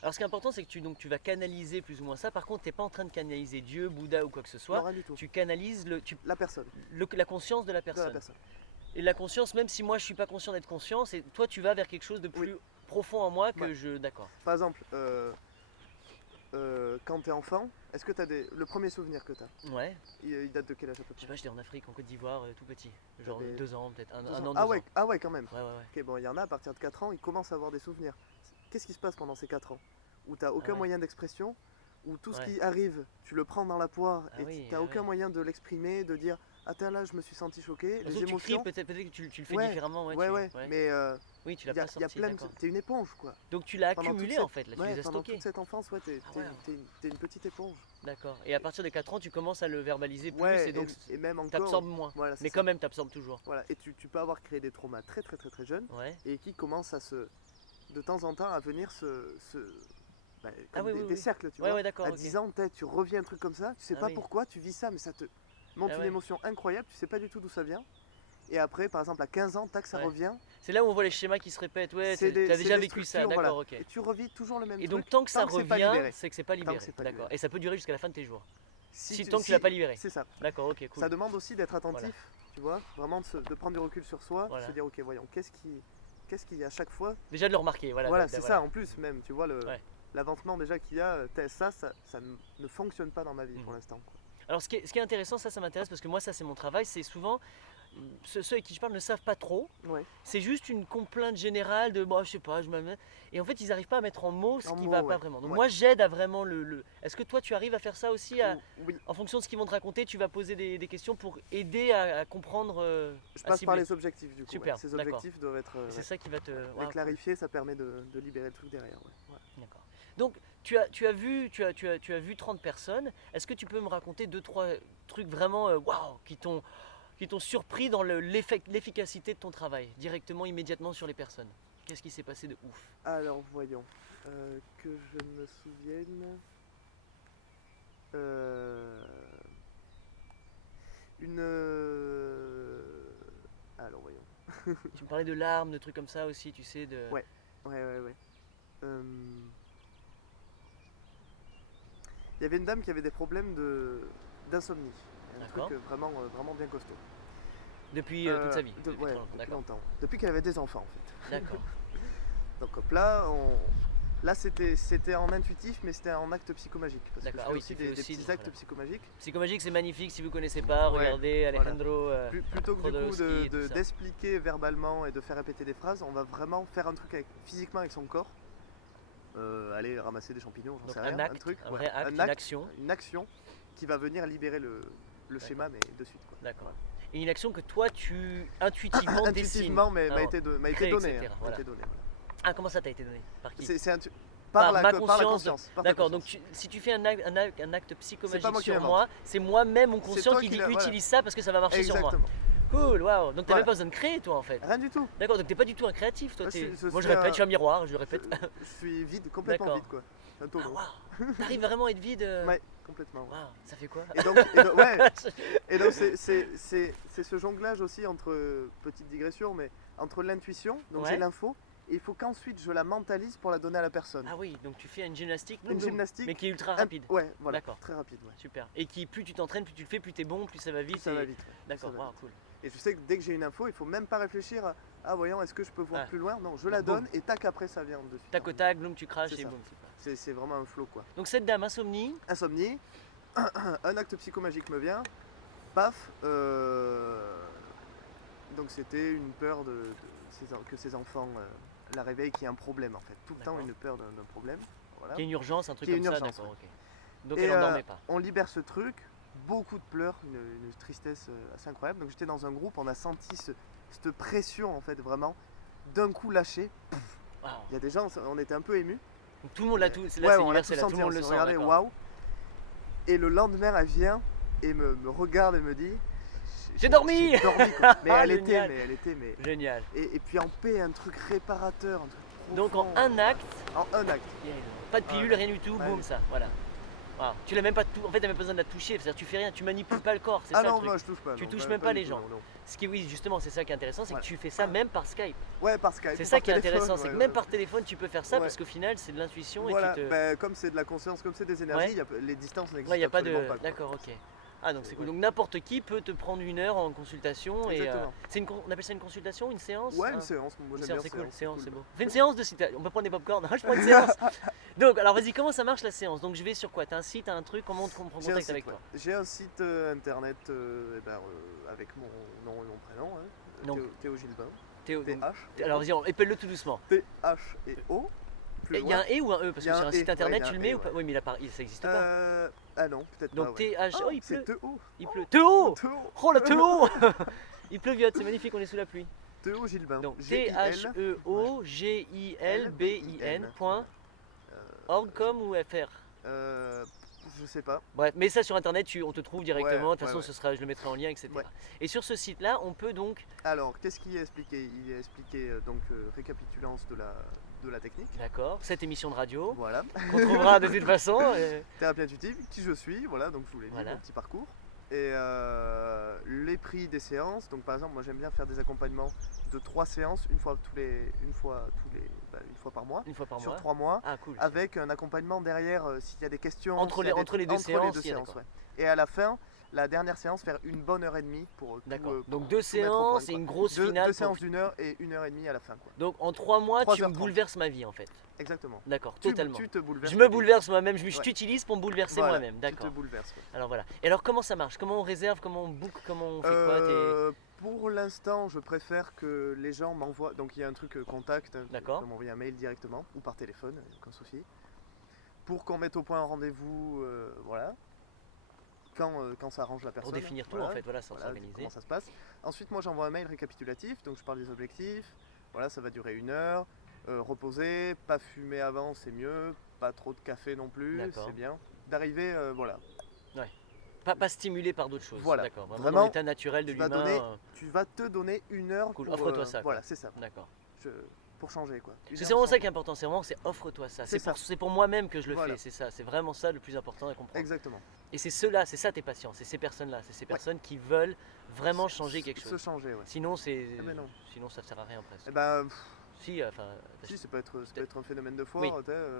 Alors ce qui est important, c'est que tu vas canaliser plus ou moins ça. Par contre, tu n'es pas en train de canaliser Dieu, Bouddha ou quoi que ce Non, soit. rien du tout. Tu canalises La personne. la conscience de la De la personne. personne. Et la conscience, même si moi je suis pas conscient d'être conscient, c'est toi tu vas vers quelque chose de plus profond en moi que Ouais. je. D'accord. Par exemple, quand t'es enfant, est-ce que t'as le premier souvenir que t'as, Ouais. il date de quel âge à peu Je sais près? pas, j'étais en Afrique, en Côte d'Ivoire, tout petit. Genre T'avais 2 ans, peut-être un 2 an, ans? 2 ans. Ah ouais, quand même. Ouais, ouais, ouais. Ok, bon, il y en a à partir de 4 ans, ils commencent à avoir des souvenirs. Qu'est-ce qui se passe pendant ces 4 ans? Où t'as Ah aucun ouais. moyen d'expression, où tout ce Ouais. qui arrive, tu le prends dans la poire Ah et oui, t'as ah aucun ouais. moyen de l'exprimer, de dire attends là je me suis senti choqué, les Sauf que tu cries, émotions. peut-être que tu le fais Ouais, différemment, ouais. ouais, Ouais. mais Oui, tu il l'as y a, pas y a sorti, plein de. d'accord. T'es une éponge quoi. Donc tu l'as Pendant toute accumulé cette, en fait, là, tu ouais, les as pendant stockés. toute cette enfance, ouais, Ah ouais. t'es une petite éponge. D'accord. Et à partir de 4 ans, tu commences à le verbaliser plus Ouais, et donc et même encore, t'absorbes moins. voilà, c'est Mais ça. quand même, t'absorbes toujours. Voilà, et tu peux avoir créé des traumas très très très très jeunes Ouais. et qui commencent de temps en temps à venir bah, Ah comme oui, des oui. cercles, tu Ouais, vois. ouais, d'accord, À ok. 10 ans, peut-être, tu reviens un truc comme ça, tu sais Ah pas oui. pourquoi, tu vis ça, mais ça te monte Ah une ouais. émotion incroyable, tu sais pas du tout d'où ça vient. Et après, par exemple, à 15 ans, tac, ça Ouais. revient. C'est là où on voit les schémas qui se répètent. Ouais, C'est t'as déjà des vécu ça, structures, d'accord, voilà. ok. Et tu revis toujours le même Et truc donc tant que ça c'est pas revient, libéré. c'est que c'est pas Tant libéré. que c'est pas D'accord. libéré. Et ça peut durer jusqu'à la fin de tes jours. Si Tant que tu l'as pas libéré. C'est ça. D'accord, ok, cool. Ça demande aussi d'être attentif, Voilà. tu vois, vraiment de prendre du recul sur soi, Voilà. se dire ok, voyons, qu'est-ce qui à chaque fois. Déjà de le remarquer, voilà. Voilà, c'est ça en plus même, tu vois, Ouais. l'avancement déjà qu'il y a, ça ne fonctionne pas dans ma vie pour l'instant. Quoi. Alors ce qui est intéressant, ça m'intéresse parce que moi ça c'est mon travail, c'est souvent ceux avec qui je parle ne savent pas trop. Ouais. C'est juste une complainte générale de je sais pas, et en fait ils n'arrivent pas à mettre en mots ce En qui mots, va ouais. pas vraiment. Donc Ouais. moi j'aide à vraiment le. Est-ce que toi tu arrives à faire ça aussi Oui, en fonction de ce qu'ils vont te raconter, tu vas poser des questions pour aider à comprendre. je à passe par cibler. les objectifs du coup. Super, Ces d'accord. objectifs doivent être C'est ça qui va te. les clarifier, ça permet de libérer le truc derrière. Ouais. D'accord. Donc tu as vu 30 personnes. Est-ce que tu peux me raconter 2-3 trucs vraiment waouh qui t'ont surpris dans l'efficacité de ton travail, directement, immédiatement sur les personnes? Qu'est-ce qui s'est passé de ouf? Alors voyons, que je me souvienne. Alors voyons. Tu me parlais de larmes, de trucs comme ça aussi, tu sais, de. Ouais. Il y avait une dame qui avait des problèmes d'insomnie. Un D'accord. truc vraiment bien costaud. Depuis toute sa vie. Depuis Ouais, très longtemps, depuis d'accord. longtemps. Depuis qu'elle avait des enfants en fait. D'accord. Donc hop là, là c'était en intuitif, mais c'était en acte psychomagique. Parce que je D'accord. fais Ah oui, aussi tu fais des aussi, petits actes voilà. psychomagiques. Psychomagique, c'est magnifique. Si vous connaissez pas, Ouais, regardez Alejandro. Plutôt que du coup Jodorowsky et tout ça. d'expliquer verbalement et de faire répéter des phrases, on va vraiment faire un truc physiquement avec son corps. Aller ramasser des champignons, j'en Donc sais un rien. acte, un truc, un ouais, vrai acte, un une acte, action. une action qui va venir libérer le schéma, mais de suite. Quoi. D'accord. Et une action que toi tu intuitivement dessines. Intuitivement, mais m'a Alors, été donnée. crée, Hein, etc., m'a voilà. été donnée, voilà. Ah, comment ça t'a été donné? Par qui? Par ma la conscience. conscience. par ta D'accord, donc conscience. si tu fais un acte psychomagique pas moi qui sur l'invente. moi, c'est moi-même mon C'est conscient toi qui qui dit l'as- voilà. utilise ça parce que ça va marcher sur moi. Exactement. Cool, waouh. Donc t'as Voilà. même pas besoin de créer toi en fait. Rien du tout. D'accord, donc t'es pas du tout un créatif toi. Ah, je Moi je suis répète, je suis un miroir, je Je, répète. je suis vide, complètement D'accord. vide quoi. Un Ah tonneau. waouh. T'arrives vraiment à être vide. Ouais, complètement. Ouais. Waouh, ça fait quoi? Et donc c'est ce jonglage aussi entre, petite digression, mais entre l'intuition, donc Ouais. j'ai l'info, et il faut qu'ensuite je la mentalise pour la donner à la personne. Ah oui, donc tu fais une gymnastique, Une gymnastique, mais qui est ultra rapide. Ouais, voilà, D'accord. très rapide. Ouais. Super. Et qui plus tu t'entraînes, plus tu le fais, plus t'es bon, plus ça va vite. Ça va vite. Ouais. D'accord, Ça va waouh, vite. cool. Et je sais que dès que j'ai une info, il faut même pas réfléchir à ah voyons, est-ce que je peux voir Ah. plus loin? Non, je la Boum. donne et tac après ça vient dessus. Tac au tac, boum, tu craches C'est et ça. boum. C'est vraiment un flow quoi. Donc cette dame insomnie, Insomnie, un acte psychomagique me vient, paf, donc c'était une peur que ses enfants la réveillent, qu'il y ait un problème en fait. Tout le temps D'accord. une peur d'un problème. Voilà. qui est une urgence, un truc Qui est comme une ça, urgence, d'accord, ok. Donc Et, elle en dormait pas. On libère ce truc, beaucoup de pleurs, une tristesse assez incroyable. Donc j'étais dans un groupe, on a senti cette pression en fait vraiment d'un coup lâchée. Waouh. Il y a des gens, on était un peu émus. Donc tout le monde l'a tout, c'est là Ouais, c'est on l'a universel, tous là, tout le senti, monde on le s'est sent. regardé, d'accord. waouh. Et le lendemain, elle vient et me regarde et me dit J'ai dormi. J'ai dormi quoi. Mais Ah, elle génial. était. Génial. Et puis en paix, un truc réparateur, un truc Donc en profond. un acte, En un acte. pas de pilule, Ouais. rien du tout, Ouais. boum, ça, voilà. Waouh. Tu l'as même pas en fait, t'as même pas besoin de la toucher, c'est-à-dire tu fais rien, tu manipules pas le corps, c'est Ah ça non, le truc. moi je touche pas. Tu non, touches même pas du les tout, gens. non. Ce qui oui, justement, c'est ça qui est intéressant, c'est que Ouais. tu fais ça même par Skype. Ouais, par Skype. C'est ou ça par qui est téléphone, intéressant, c'est que ouais, même ouais. par téléphone tu peux faire ça Ouais. parce qu'au final c'est de l'intuition Voilà, et tu te. ben, comme c'est de la conscience, comme c'est des énergies, Ouais. les distances n'existent Ouais, il n'y a pas de. absolument pas. quoi. D'accord, ok. Ah, donc c'est cool. Ouais. Donc n'importe qui peut te prendre 1 heure en consultation et. Exactement. On appelle ça une consultation, une séance? Ouais, Ah. une séance. Moi Une j'aime bien séance, c'est cool, séance, cool. c'est beau. Fais une séance de on peut prendre des popcorn. Je prends une séance. Donc, alors vas-y, comment ça marche la séance? Donc je vais sur quoi? T'as un site, t'as un truc, comment on prend J'ai un contact site, avec ouais. toi? J'ai un site internet avec mon nom et mon prénom, hein. Donc, Théo Gilbin. Théo, donc, TH. alors vas-y, épelle-le tout doucement. TH et O. Plus Il y a loin. un E ou un E? Parce Il y que a sur un un site E, internet, ouais, tu le il y a un mets E, ou pas? ouais. Oui, mais ça existe pas. Ah non, peut-être Donc pas. Ouais. TH. Oh, il C'est pleut. Théo. Il pleut. Théo! Théo. Oh le Théo! Il pleuviote, c'est magnifique, on est sous la pluie. Théo Gilbin. Donc G-I-L. THEOGILBIN. Org com ou FR? Je sais pas. Bref, mais ça sur internet, on te trouve directement. Ouais, De toute façon, ouais. je le mettrai en lien, etc. Ouais. Et sur ce site-là, on peut donc. Alors, qu'est-ce qu'il est expliqué? Il est expliqué récapitulance de la technique. D'accord, cette émission de radio, Voilà. qu'on trouvera de toute façon. Thérapie intuitive, qui je suis, voilà, donc je vous l'ai dit, Voilà. mon petit parcours. Et les prix des séances, donc par exemple, moi j'aime bien faire des accompagnements de 3 séances, une fois par mois, Une fois par sur mois. 3 mois, Ah, cool. avec un accompagnement derrière s'il y a des questions. Entre les deux séances, d'accord. ouais. Et à la fin, la dernière séance, faire une bonne heure et demie pour tout. D'accord. Donc tout 2 mettre au point, séances et quoi. une grosse Deux finale. séances d'une heure et 1 heure et demie à la fin, quoi. Donc en 3 mois, tu me 3h30. bouleverses ma vie en fait. Exactement. D'accord, Tu- totalement. Tu te bouleverses. Je la me vie. bouleverse moi-même, je Ouais. t'utilise pour me bouleverser Voilà, moi-même, Tu d'accord. te bouleverses. Ouais. Alors voilà. Et alors comment ça marche? Comment on réserve? Comment on book? Comment on fait quoi? Pour l'instant, je préfère que les gens m'envoient. Donc il y a un truc contact, hein, tu D'accord. peux m'envoyer un mail directement ou par téléphone, aucun souci. Pour qu'on mette au point un rendez-vous, voilà. Quand ça arrange la personne. Pour définir tout voilà, en fait, voilà, sans voilà, s'organiser. comment ça se passe. Ensuite, moi j'envoie un mail récapitulatif, donc je parle des objectifs. Voilà, ça va durer 1 heure. Reposer, pas fumer avant, c'est mieux. Pas trop de café non plus, D'accord. c'est bien. D'arriver, voilà. Pas stimulé par d'autres choses. Voilà. D'accord. Vraiment, Vraiment, dans l'état naturel de tu vas l'humain. donner- Tu vas te donner 1 heure Cool, pour. offre-toi ça, quoi. Voilà, c'est ça. D'accord. Pour changer, quoi. C'est vraiment ça qui est important, c'est vraiment offre-toi ça. C'est C'est pour moi-même que je le Voilà. fais, c'est ça. C'est vraiment ça le plus important à comprendre. Exactement. Et c'est c'est ça tes patients, c'est ces personnes-là, c'est ces personnes qui veulent vraiment changer quelque Se chose. changer, ouais. Sinon, ben non. sinon ça sert à rien presque. Eh ben, Si, enfin. si, ça peut être un phénomène de foire. Oui.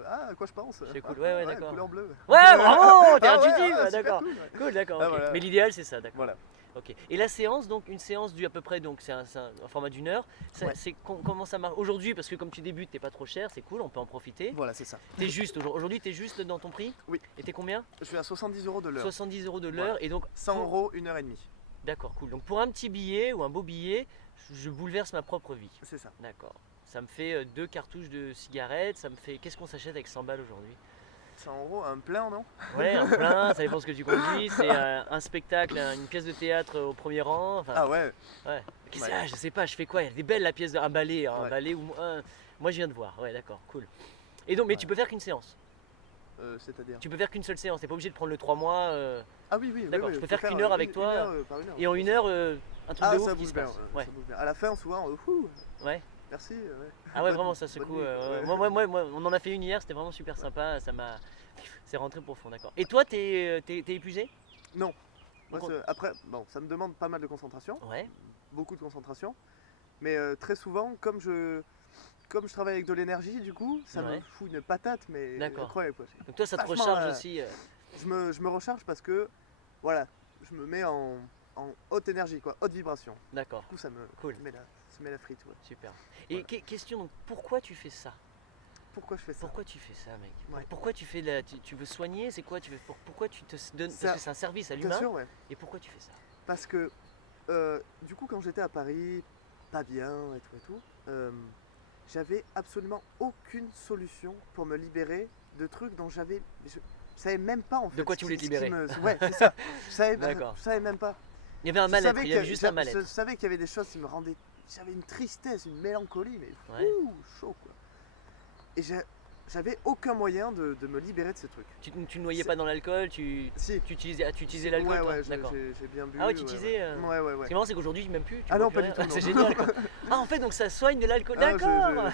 À quoi je pense? C'est cool, ouais, d'accord. Couleur bleue. Ouais, bravo, t'es Ah ouais, intuitif, super d'accord. cool, ouais. Cool, d'accord. Ah, Ok. voilà. Mais l'idéal c'est ça, d'accord. Voilà. Ok. Et la séance, donc une séance due à peu près, donc c'est un format d'1 heure. Ouais. Comment ça marche aujourd'hui? Parce que comme tu débutes, t'es pas trop cher, c'est cool, on peut en profiter. Voilà, c'est ça. T'es juste aujourd'hui, t'es juste dans ton prix? Oui. Et t'es combien? Je suis à 70 € de l'heure. 70 € de l'heure et donc 100 €, 1 heure et demie. D'accord, cool. Donc pour un petit billet ou un beau billet, je bouleverse ma propre vie. C'est ça. D'accord. Ça me fait 2 cartouches de cigarettes, ça me fait. Qu'est-ce qu'on s'achète avec 100 balles aujourd'hui? 100 €, un plein, non? Ouais, un plein, ça dépend ce que tu conduis. C'est un spectacle, une pièce de théâtre au premier rang. Enfin, Ah ouais. ouais. Qu'est-ce Ouais. que je sais pas, je fais quoi? Elle est belle la pièce, un ballet, Ouais. moi je viens de voir. Ouais, d'accord, cool. Et donc, mais Ouais. tu peux faire qu'une séance. C'est-à-dire. Tu peux faire qu'une seule séance. T'es pas obligé de prendre le 3 mois. Ah oui, oui. D'accord, oui, je peux faut faire qu'une heure avec toi, par 1 heure. Et en 1 heure, un truc Ah, de ça ouf qui bouge se bien. passe. Ça Ouais. bouge bien. À la fin, souvent, Ouais. merci. Ouais. Ah ouais, vraiment, ça Bonne secoue. nuit, ouais. Moi, on en a fait une hier, c'était vraiment super sympa. Ça m'a. C'est rentré profond, d'accord. Et toi, t'es épuisé? Non. Moi, Donc, après, bon, ça me demande pas mal de concentration, Ouais. beaucoup de concentration, mais très souvent, comme je travaille avec de l'énergie, du coup, ça Ouais. me fout une patate, mais D'accord. incroyable, quoi. Donc toi, ça te Vachement, recharge aussi. Je me recharge parce que, voilà, je me mets en haute énergie, quoi, haute vibration. D'accord, Du coup, ça me Cool. met la frite, ouais. super. Et Voilà. question, donc, pourquoi tu fais ça? Pourquoi je fais ça? Pourquoi tu fais ça, mec? Ouais. Pourquoi tu fais tu veux soigner? C'est quoi? Pourquoi tu te donnes? Ça- Parce que c'est un service à Bien l'humain. sûr, ouais. Et pourquoi tu fais ça? Parce que, du coup, quand j'étais à Paris, pas bien et tout, j'avais absolument aucune solution pour me libérer de trucs dont je savais même pas en fait. quoi tu voulais te ce qui libérer. Ouais, c'est ça. D'accord. Je savais même pas. Il y avait un Je mal-être, savais il y avait que- juste un je mal-être. savais qu'il y avait des choses qui me rendaient. J'avais une tristesse, une mélancolie, mais Ouais. chaud quoi. Et j'avais aucun moyen de me libérer de ces trucs. Tu ne noyais C'est- pas dans l'alcool, tu Si. utilisais l'alcool, Ouais, toi? ouais, D'accord. j'ai bien bu. Ah ouais, tu utilisais, Ouais, ouais, ouais. Ce qui est marrant, c'est qu'aujourd'hui, même plus. Tu Ah bois non, plus pas du rien. tout, C'est non. génial, quoi. Ah, en fait, donc ça soigne de l'alcool. Ah, D'accord.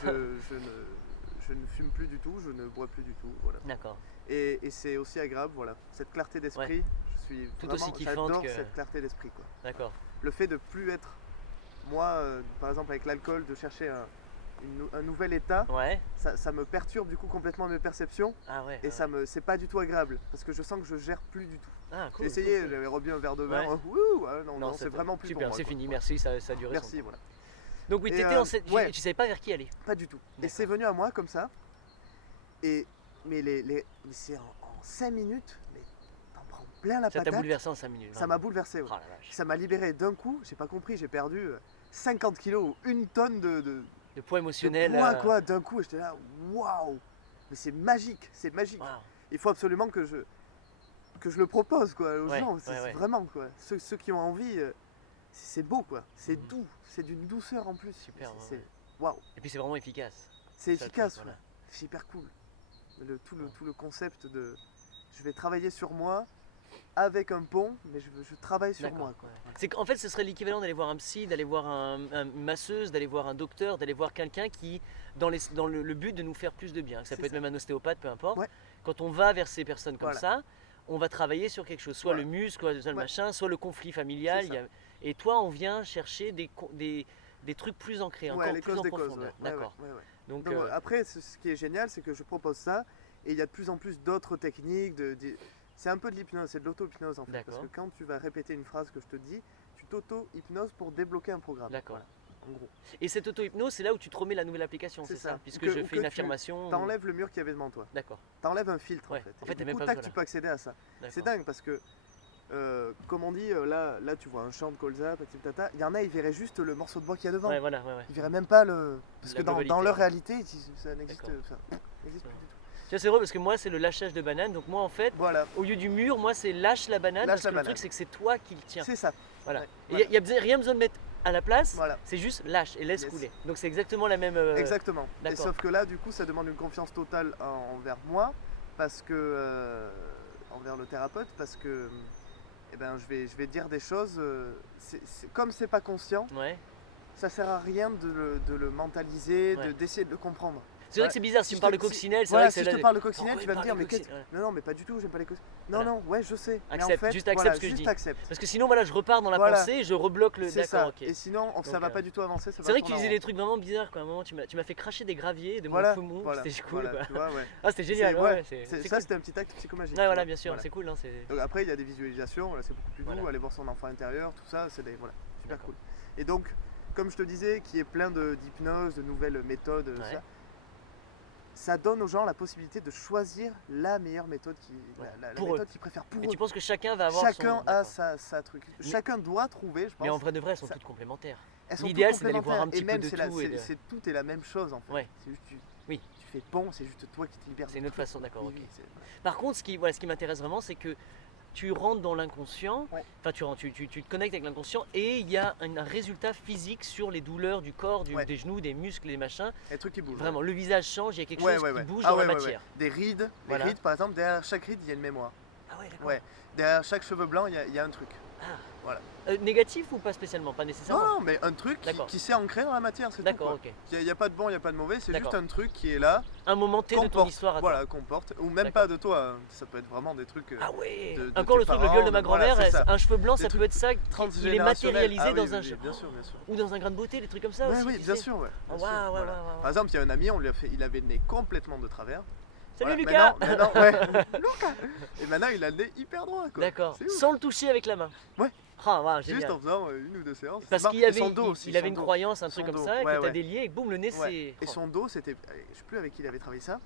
je ne fume plus du tout, je ne bois plus du tout, voilà. D'accord. Et c'est aussi agréable, voilà. Cette clarté d'esprit, je suis Tout vraiment, aussi kiffante j'adore que- cette clarté d'esprit, quoi. D'accord. Le fait de plus être, moi, par exemple avec l'alcool, de chercher un nouvel état, Ouais. ça me perturbe du coup complètement mes perceptions Ah ouais. et ah ouais. c'est pas du tout agréable parce que je sens que je gère plus du tout. Ah, cool. J'ai essayé, cool, cool. j'avais rebu un verre de vin, Ouais. non, c'est vraiment plus super, pour moi. c'est quoi. fini, merci, ça a duré. Merci, son temps. voilà. Donc oui, Et, t'étais en cette. ouais. Tu savais pas vers qui aller. Pas du tout. Et D'accord. c'est venu à moi comme ça. Et mais c'est en 5 minutes, mais t'en prends plein la Ça t'a patate. bouleversé en 5 minutes. Ça m'a bouleversé, ouais. Oh la vache. Ça m'a libéré d'un coup, j'ai pas compris, j'ai perdu 50 kilos ou une tonne Le poids de émotionnel. poids, quoi, d'un coup. Et j'étais là, waouh! Mais c'est magique, c'est magique. Wow. Il faut absolument que je le propose, quoi, aux Ouais, gens. C'est ouais. vraiment, quoi. Ceux qui ont envie, c'est beau, quoi. C'est Mhm. doux, c'est d'une douceur en plus. Super. C'est Ouais. waouh! Et puis c'est vraiment efficace. C'est ça le efficace, truc, voilà. ouais. C'est hyper cool. Tout le concept de je vais travailler sur moi avec un pont, mais je travaille sur D'accord, moi, quoi. ouais. C'est qu'en fait, ce serait l'équivalent d'aller voir un psy, d'aller voir une masseuse, d'aller voir un docteur, d'aller voir quelqu'un qui, dans le but de nous faire plus de bien. Ça C'est peut être ça. même un ostéopathe, peu importe. Ouais. Quand on va vers ces personnes comme Voilà. ça, on va travailler sur quelque chose, soit Voilà. le muscle, soit le Ouais. machin, soit le conflit familial. C'est ça. Et toi, on vient chercher des trucs plus ancrés, encore les plus causes en des causes, profondeur. ouais. D'accord. Ouais. Donc, Donc, après, ce qui est génial, c'est que je propose ça, et il y a de plus en plus d'autres techniques. C'est un peu de l'hypnose, c'est de l'auto-hypnose en fait. Parce D'accord. que quand tu vas répéter une phrase que je te dis, tu t'auto-hypnoses pour débloquer un programme. D'accord. Voilà, en gros. Et cette auto-hypnose, c'est là où tu te remets la nouvelle application, C'est c'est ça, ça. puisque Ou je que fais une tu affirmation. T'enlèves le mur qu'il y avait devant toi. D'accord. T'enlèves un filtre Ouais. en fait. En fait, Et t'as du même coup, pas tac, besoin, tu peux accéder à ça. C'est D'accord. dingue parce que, comme on dit, là tu vois un champ de colza, petit tata, il y en a, ils verraient juste le morceau de bois qu'il y a devant. Ouais, voilà, ouais. Ils verraient même pas le. Parce La que dans globalité, leur ouais. réalité, ça n'existe D'accord. n'existe plus du tout. Tu vois, c'est vrai parce que moi, c'est le lâchage de banane. Donc, moi, en fait, Voilà, au lieu du mur, moi, c'est lâche la banane. Lâche parce la que le banane. truc, c'est que c'est toi qui le tiens. c'est ça. Voilà. Ouais, Et il n'y a rien besoin de mettre à la place. Voilà. C'est juste lâche et laisse Yes. couler. Donc, c'est exactement la même. Exactement. Et d'accord. sauf que là, du coup, ça demande une confiance totale envers moi, parce que envers le thérapeute, parce que eh ben, je vais dire des choses. Comme c'est pas conscient, Ouais. ça sert à rien de le mentaliser, Ouais. d'essayer de le comprendre. C'est vrai que c'est bizarre. Si Si tu me je parles de te- si- coccinelle, c'est Voilà, vrai que si c'est je là. te parle de coccinelle, Pourquoi tu vas me il dire, parle mais de qu'est-ce. coccinelle Ouais. Non, mais pas du tout, j'aime pas les coccinelles. Non, Voilà. non, ouais, je sais. Mais en Accepte, fait, juste accepte voilà, ce que je juste dis. accepte. Parce que sinon, voilà, je repars dans la Voilà. pensée et je rebloque le. C'est D'accord, ça. ok. Et sinon, ça va pas du tout avancer. C'est vrai que tu disais des trucs vraiment bizarres, quoi. À un moment, tu m'as fait cracher des graviers de mon Voilà, poumon. voilà, C'était cool, voilà, quoi. tu vois, ouais. Ah, c'était génial. C'est- Ouais, ouais, c'est Ça, cool. c'était un petit acte psychomagique. Ouais, tu voilà, vois. bien sûr, Voilà. c'est cool. Hein, c'est... Donc après, il y a des visualisations, là, c'est beaucoup plus doux, Voilà. aller voir son enfant intérieur, tout ça, c'est voilà, super D'accord. cool. Et donc, comme je te disais, qui est plein d'hypnose, de nouvelles méthodes, Ouais. ça donne aux gens la possibilité de choisir la meilleure méthode, Ouais. la Pour eux. méthode qu'ils préfèrent pour Et eux. tu penses que chacun va avoir Chacun son... a D'accord. sa truc. Mais- Chacun doit trouver, je pense. Mais en vrai de vrai, elles sont ça- toutes complémentaires. elles sont l'idéal, toutes c'est d'aller voir un complémentaires. petit Et même, peu de tout et de- tout est la même chose en fait. Ouais. C'est juste, Oui. tu fais pont, c'est juste toi qui te libères. C'est des une autre trucs. façon, d'accord, Oui, ok. oui, c'est- Par contre, ce qui m'intéresse vraiment, c'est que tu rentres dans l'inconscient, Ouais. enfin tu te connectes avec l'inconscient et il y a un résultat physique sur les douleurs du corps, Ouais. des genoux, des muscles, des machins. Les trucs qui bougent. Vraiment, le visage change, il y a quelque Ouais, chose ouais, qui ouais. bouge Ah dans ouais, la ouais, matière. ouais. Des rides, Voilà. les rides par exemple, derrière chaque ride il y a une mémoire. Ah ouais, d'accord. Ouais. Derrière chaque cheveu blanc il y a un truc. Négatif ou pas spécialement, pas Non, nécessairement. non, mais un truc D'accord. qui s'est ancré dans la matière, c'est tout. D'accord, quoi. ok. Il n'y a pas de bon, il n'y a pas de mauvais, c'est juste D'accord. un truc qui est là, Un moment T de ton comporte, histoire à voilà, comporte, ou même D'accord. pas de toi, hein. Ça peut être vraiment des trucs toi. Ah ouais. de Encore tes le truc, le parents, viol de ma voilà, grand-mère, c'est ça. un cheveu blanc, Des ça trucs peut être ça, il est transgénérationnels. matérialisé Ah oui, dans un oui, cheveu. bien sûr, bien sûr. Ou dans un grain de beauté, des trucs comme ça Ouais, aussi. oui, tu bien sais. sûr, ouais. Ah, bien sûr, waouh, voilà. waouh, waouh, waouh. Par exemple, il y a un ami, il avait le nez complètement de travers. Salut Voilà, Lucas. maintenant, ouais. Lucas. Et maintenant, il a le nez hyper droit, quoi. D'accord. C'est ouf. Sans le toucher avec la main. Ouais. Ah, waouh, Juste génial. en faisant une ou deux séances. Parce C'est qu'il marrant. avait, Et son dos il, aussi, il avait son une dos. croyance, un Son truc comme dos, ça, ouais, que t'as ouais. délié et boum, le nez Ouais. c'est. Et Oh. son dos, c'était. Je sais plus avec qui il avait travaillé ça.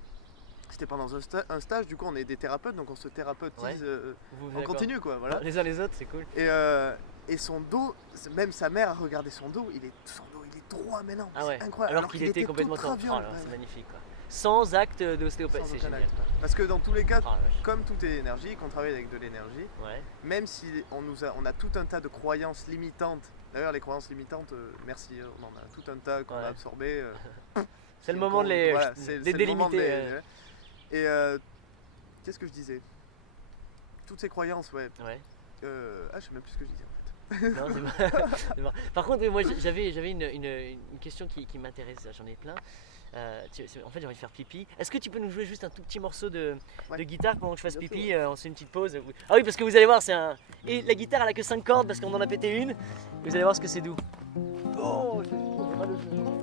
C'était pendant un stage, du coup, on est des thérapeutes, donc on se thérapeutise. Ouais. On D'accord. continue, quoi. Voilà. Les uns les autres, c'est cool. Et son dos, même sa mère a regardé son dos, il est droit maintenant. Ah ouais. C'est incroyable. Alors qu'il était complètement tout tordu. traviole, Oh là, c'est ouais. magnifique quoi. Sans acte d'ostéopathie, Sans c'est aucun génial. acte. Parce que dans tous les cas, Ah, la vache. comme tout est énergie, qu'on travaille avec de l'énergie, Ouais. même si on a tout un tas de croyances limitantes. D'ailleurs, les croyances limitantes, merci, on en a tout un tas qu'on Ouais. a absorbé. C'est le moment de les, voilà, les c'est le moment de délimiter. Et qu'est-ce que je disais? Toutes ces croyances, ouais. Ouais. Je sais même plus ce que je disais en fait. Non, c'est c'est marrant. Par contre, moi j'avais une question qui m'intéresse, j'en ai plein. En fait, j'ai envie de faire pipi. Est-ce que tu peux nous jouer juste un tout petit morceau de Ouais. guitare pendant que je fasse Bien pipi? sûr, On se fait une petite pause. Ah oui, parce que vous allez voir, c'est un. Et la guitare, elle a que 5 cordes parce qu'on en a pété une. Vous allez voir ce que c'est doux. Oh, j'ai mal au genou.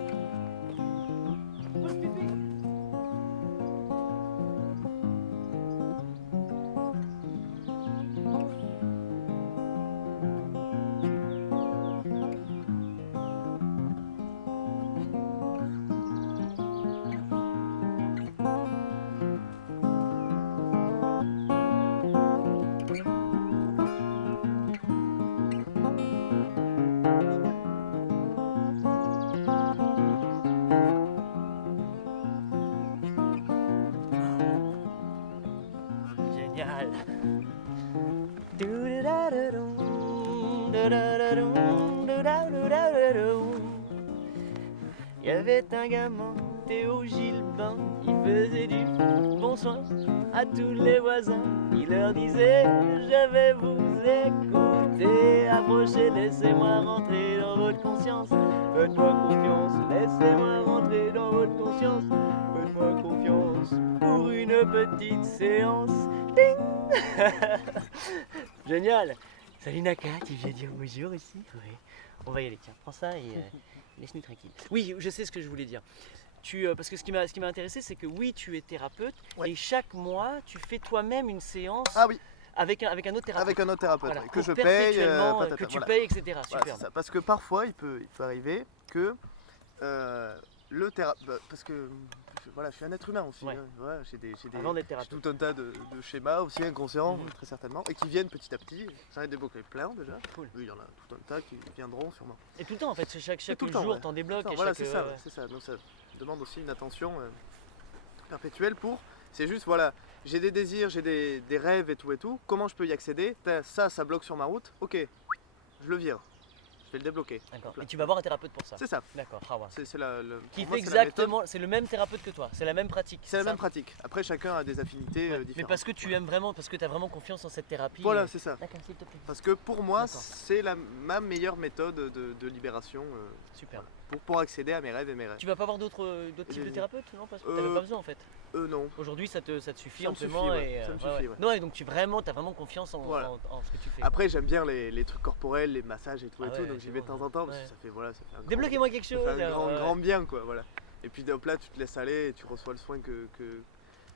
Pause pipi. génial. Il y avait un gamin, Théo Gilbin, il faisait du bon soin à tous les voisins. Il leur disait, je vais vous écouter, approchez, laissez-moi rentrer dans votre conscience. Faites-moi confiance, laissez-moi rentrer dans votre conscience. Faites-moi confiance pour une petite séance. Ding. Génial. Salut Naka, tu viens dire bonjour ici? Oui. On va y aller, tiens, prends ça et laisse-nous tranquille. Oui, je sais ce que je voulais dire. Parce que ce qui m'a intéressé, c'est que oui, tu es thérapeute, Ouais. et chaque mois, tu fais toi-même une séance Ah oui, avec un autre thérapeute. avec un autre thérapeute, Voilà, ouais, que pour je paye, perpétuellement, patata, que tu voilà. payes, etc. Voilà, Super. c'est ça. Parce que parfois, il peut arriver que le thérapeute. Parce que voilà, je suis un être humain aussi. Ouais. Hein, voilà, j'ai Avant d'être j'ai thérapeute. tout un tas de schémas aussi inconscients, Mhm. très certainement, et qui viennent petit à petit. J'en ai débloqué plein déjà. Cool. Oui, il y en a tout un tas qui viendront sûrement. Et tout le temps en fait, chaque tout le temps, jour, ouais. t'en débloques. Non, Et voilà, chaque, c'est ça, c'est ça. Donc ça demande aussi une attention perpétuelle pour. C'est juste, voilà, j'ai des désirs, j'ai des rêves et tout. Comment je peux y accéder? Ça bloque sur ma route. Ok, je le vire. Je vais le débloquer. D'accord. Là. Et tu vas voir un thérapeute pour ça. C'est ça. D'accord. Ah ouais. C'est Qui pour moi, fait c'est la méthode. exactement, c'est le même thérapeute que toi, c'est la même pratique. C'est la ça même pratique. Après, chacun a des affinités Ouais. Mais différentes. parce que tu aimes vraiment, parce que tu as vraiment confiance en cette thérapie. Voilà, c'est ça. D'accord, s'il te plaît. Parce que pour moi, D'accord. c'est ma meilleure méthode de libération Super. pour accéder à mes rêves et mes rêves. Tu vas pas voir d'autres types de J'ai- thérapeutes? Non, parce que t'avais pas besoin en fait. Non. Aujourd'hui, ça te suffit Ça me amplement. suffit, ouais. Et, Ça me suffit, ouais. Non, et donc t'as vraiment confiance en, Voilà. en ce que tu fais. Après, j'aime bien les trucs corporels, les massages et tout, Ah et tout, ouais, donc c'est j'y vais bon, de temps en temps parce ouais. que ça fait, voilà, ça fait un grand- Débloquez-moi quelque ça chose. fait un ouais. grand bien, quoi, voilà. Et puis hop là, tu te laisses aller et tu reçois le soin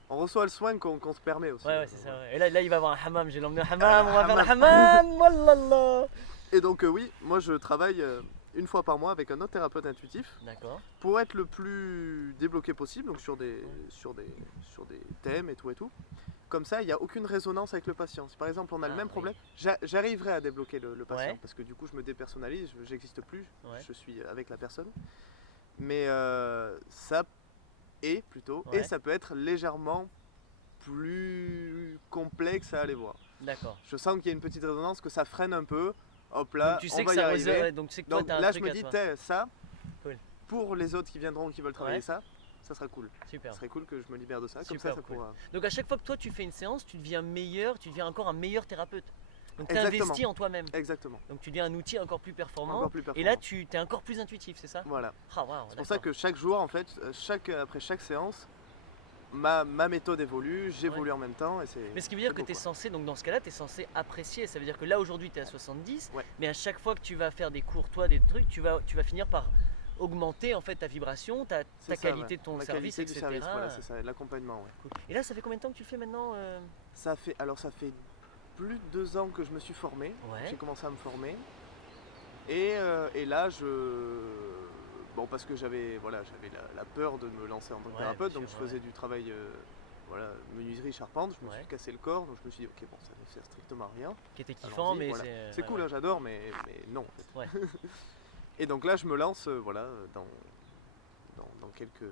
on reçoit le soin qu'on se permet aussi. Ouais, c'est ça. Ouais. Et là, il va y avoir un hammam. J'ai l'emmené au hammam. Ah, On va faire le hammam. hammam. Wallah. Et donc oui, moi je travaille une fois par mois avec un autre thérapeute intuitif D'accord. pour être le plus débloqué possible, donc sur des thèmes et tout. Comme ça, il n'y a aucune résonance avec le patient. Si par exemple on a le Ah, même oui. problème, j'arriverai à débloquer le patient Ouais. parce que du coup je me dépersonnalise, j'existe plus, Ouais. je suis avec la personne. Mais ça Ouais. ça peut être légèrement plus complexe à aller voir. D'accord. Je sens qu'il y a une petite résonance, que ça freine un peu. Hop là, Donc tu sais on que va y ça arriver. résonne. Donc tu sais que toi, Donc t'as un là, je truc me à dis, toi. ça, Cool. pour les autres qui viendront, qui veulent travailler Ouais. ça sera cool. Super. Ça serait cool que je me libère de ça. Comme Super ça cool. pourra. Donc à chaque fois que toi tu fais une séance, tu deviens meilleur, tu deviens encore un meilleur thérapeute. Donc tu Exactement. investis en toi-même. Exactement. Donc tu deviens un outil encore plus performant. Encore plus Et performant. là tu es encore plus intuitif, c'est ça? Voilà. Ah waouh. C'est pour ça que chaque jour, en fait, après chaque séance, ma méthode évolue, j'évolue en même temps. Et Mais ce qui veut dire c'est que beau, tu es quoi. censé, donc dans ce cas-là, tu es censé apprécier. Ça veut dire que là aujourd'hui tu es à 70, Ouais. mais à chaque fois que tu vas faire des cours, toi, des trucs, tu vas finir par augmenter en fait ta vibration, ta C'est ça, qualité ouais. de ton La service, qualité du etc. service, voilà, c'est ça, et l'accompagnement, ouais. Cool. Et là, ça fait combien de temps que tu le fais maintenant Ça fait plus de 2 ans que je me suis formé. Ouais. J'ai commencé à me former. Et là, bon, parce que j'avais la peur de me lancer en tant que Ouais, thérapeute, bien donc sûr, je faisais du travail, menuiserie, charpente. Je me Ouais. suis cassé le corps, donc je me suis dit, ok, bon, ça ne sert strictement à rien. Qui était kiffant, Allons-y, mais voilà. c'est. C'est ouais, cool, ouais. hein, j'adore, mais non, en fait. Ouais. Et donc là, je me lance, dans quelques.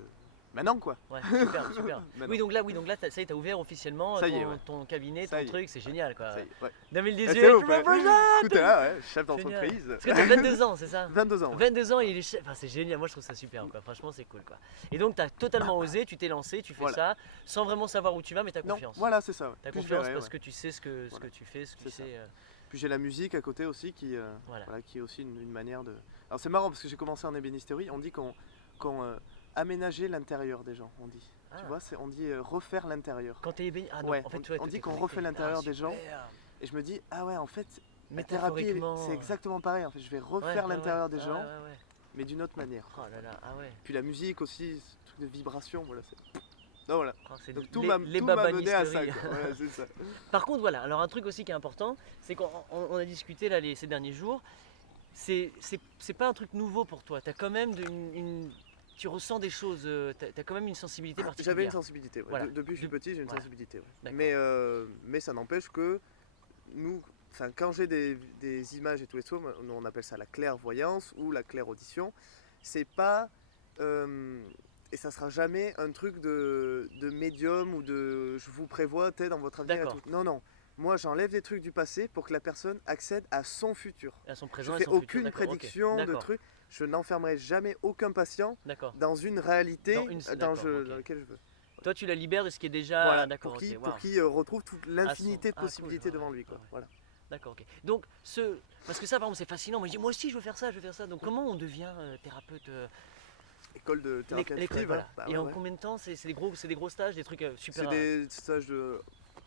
Maintenant, quoi. Ouais, super, super. Maintenant. Oui, donc là, ça y est, t'as ouvert officiellement Ça y est, ouais. ton cabinet, Ça ton y est. truc, c'est génial quoi. Ça y est, ouais. 2018, c'est ouf, tu ouais. me présentes. Écoute, là, ouais, chef Génial. d'entreprise. Parce que t'as 22 ans, c'est ça? 22 ans. Ouais. 22 ans et il est chef. Enfin, c'est génial, moi je trouve ça super quoi. Franchement, c'est cool quoi. Et donc, t'as totalement osé, tu t'es lancé, tu fais Voilà. ça sans vraiment savoir où tu vas, mais t'as Non, confiance. voilà, c'est ça. Ouais. T'as Puis je confiance verrai, parce ouais. que tu sais ce que Voilà. tu fais, ce que tu C'est ça. sais. Puis j'ai la musique à côté aussi qui Voilà. est aussi une manière de. Alors c'est marrant parce que j'ai commencé en ébénisterie, on dit qu'on aménageait l'intérieur des gens, on dit. Ah. Tu vois, on dit refaire l'intérieur. Quand t'es ébéni. Ah non, Ouais, en fait, on toi, dit t'es qu'on connecté. refait l'intérieur des gens. super. Et je me dis, ah ouais, en fait, la thérapie, Métaphoriquement. c'est exactement pareil. En fait, je vais Ouais, refaire ouais, l'intérieur ouais. des Ah gens, ouais, ouais. mais d'une autre manière. Oh là là, ah ouais. Puis la musique aussi, ce truc de vibration, voilà. Non, voilà. Oh, c'est Donc les- tout m'a les mené à ça. babanisteries. Quoi. Voilà, c'est ça. Par contre, voilà, alors un truc aussi qui est important, c'est qu'on a discuté là ces derniers jours, c'est pas un truc nouveau pour toi. T'as quand même tu ressens des choses, t'as quand même une sensibilité particulière. J'avais une sensibilité. Ouais. Voilà. Depuis que je suis petit, j'ai une Voilà. sensibilité. Ouais. D'accord. Mais ça n'empêche que nous, quand j'ai des images et tout et tout, on appelle ça la clairvoyance ou la clairaudition. C'est pas Et ça sera jamais un truc de médium ou de je vous prévois, t'es dans votre avenir et D'accord. tout. Non, non. Moi, j'enlève des trucs du passé pour que la personne accède à son futur. À son Je présent et fais son futur. aucune D'accord, ok. prédiction de D'accord, trucs. Je n'enfermerai jamais aucun patient d'accord. dans une réalité D'accord, ok. dans laquelle je veux. Toi, tu la libères de ce qui est déjà. Voilà, D'accord, ok, pour waouh. qu'il retrouve toute l'infinité de Cool, possibilités ouais, devant ouais, lui. Quoi. ouais. Voilà. D'accord, ok. Donc, parce que ça, par exemple, c'est fascinant. Moi, je dis, moi aussi, je veux faire ça, je veux faire ça. Donc, comment on devient thérapeute École de thérapie l'école, intuitive. voilà. Bah Et ouais, en ouais. combien de temps c'est des gros stages, des trucs super. C'est des stages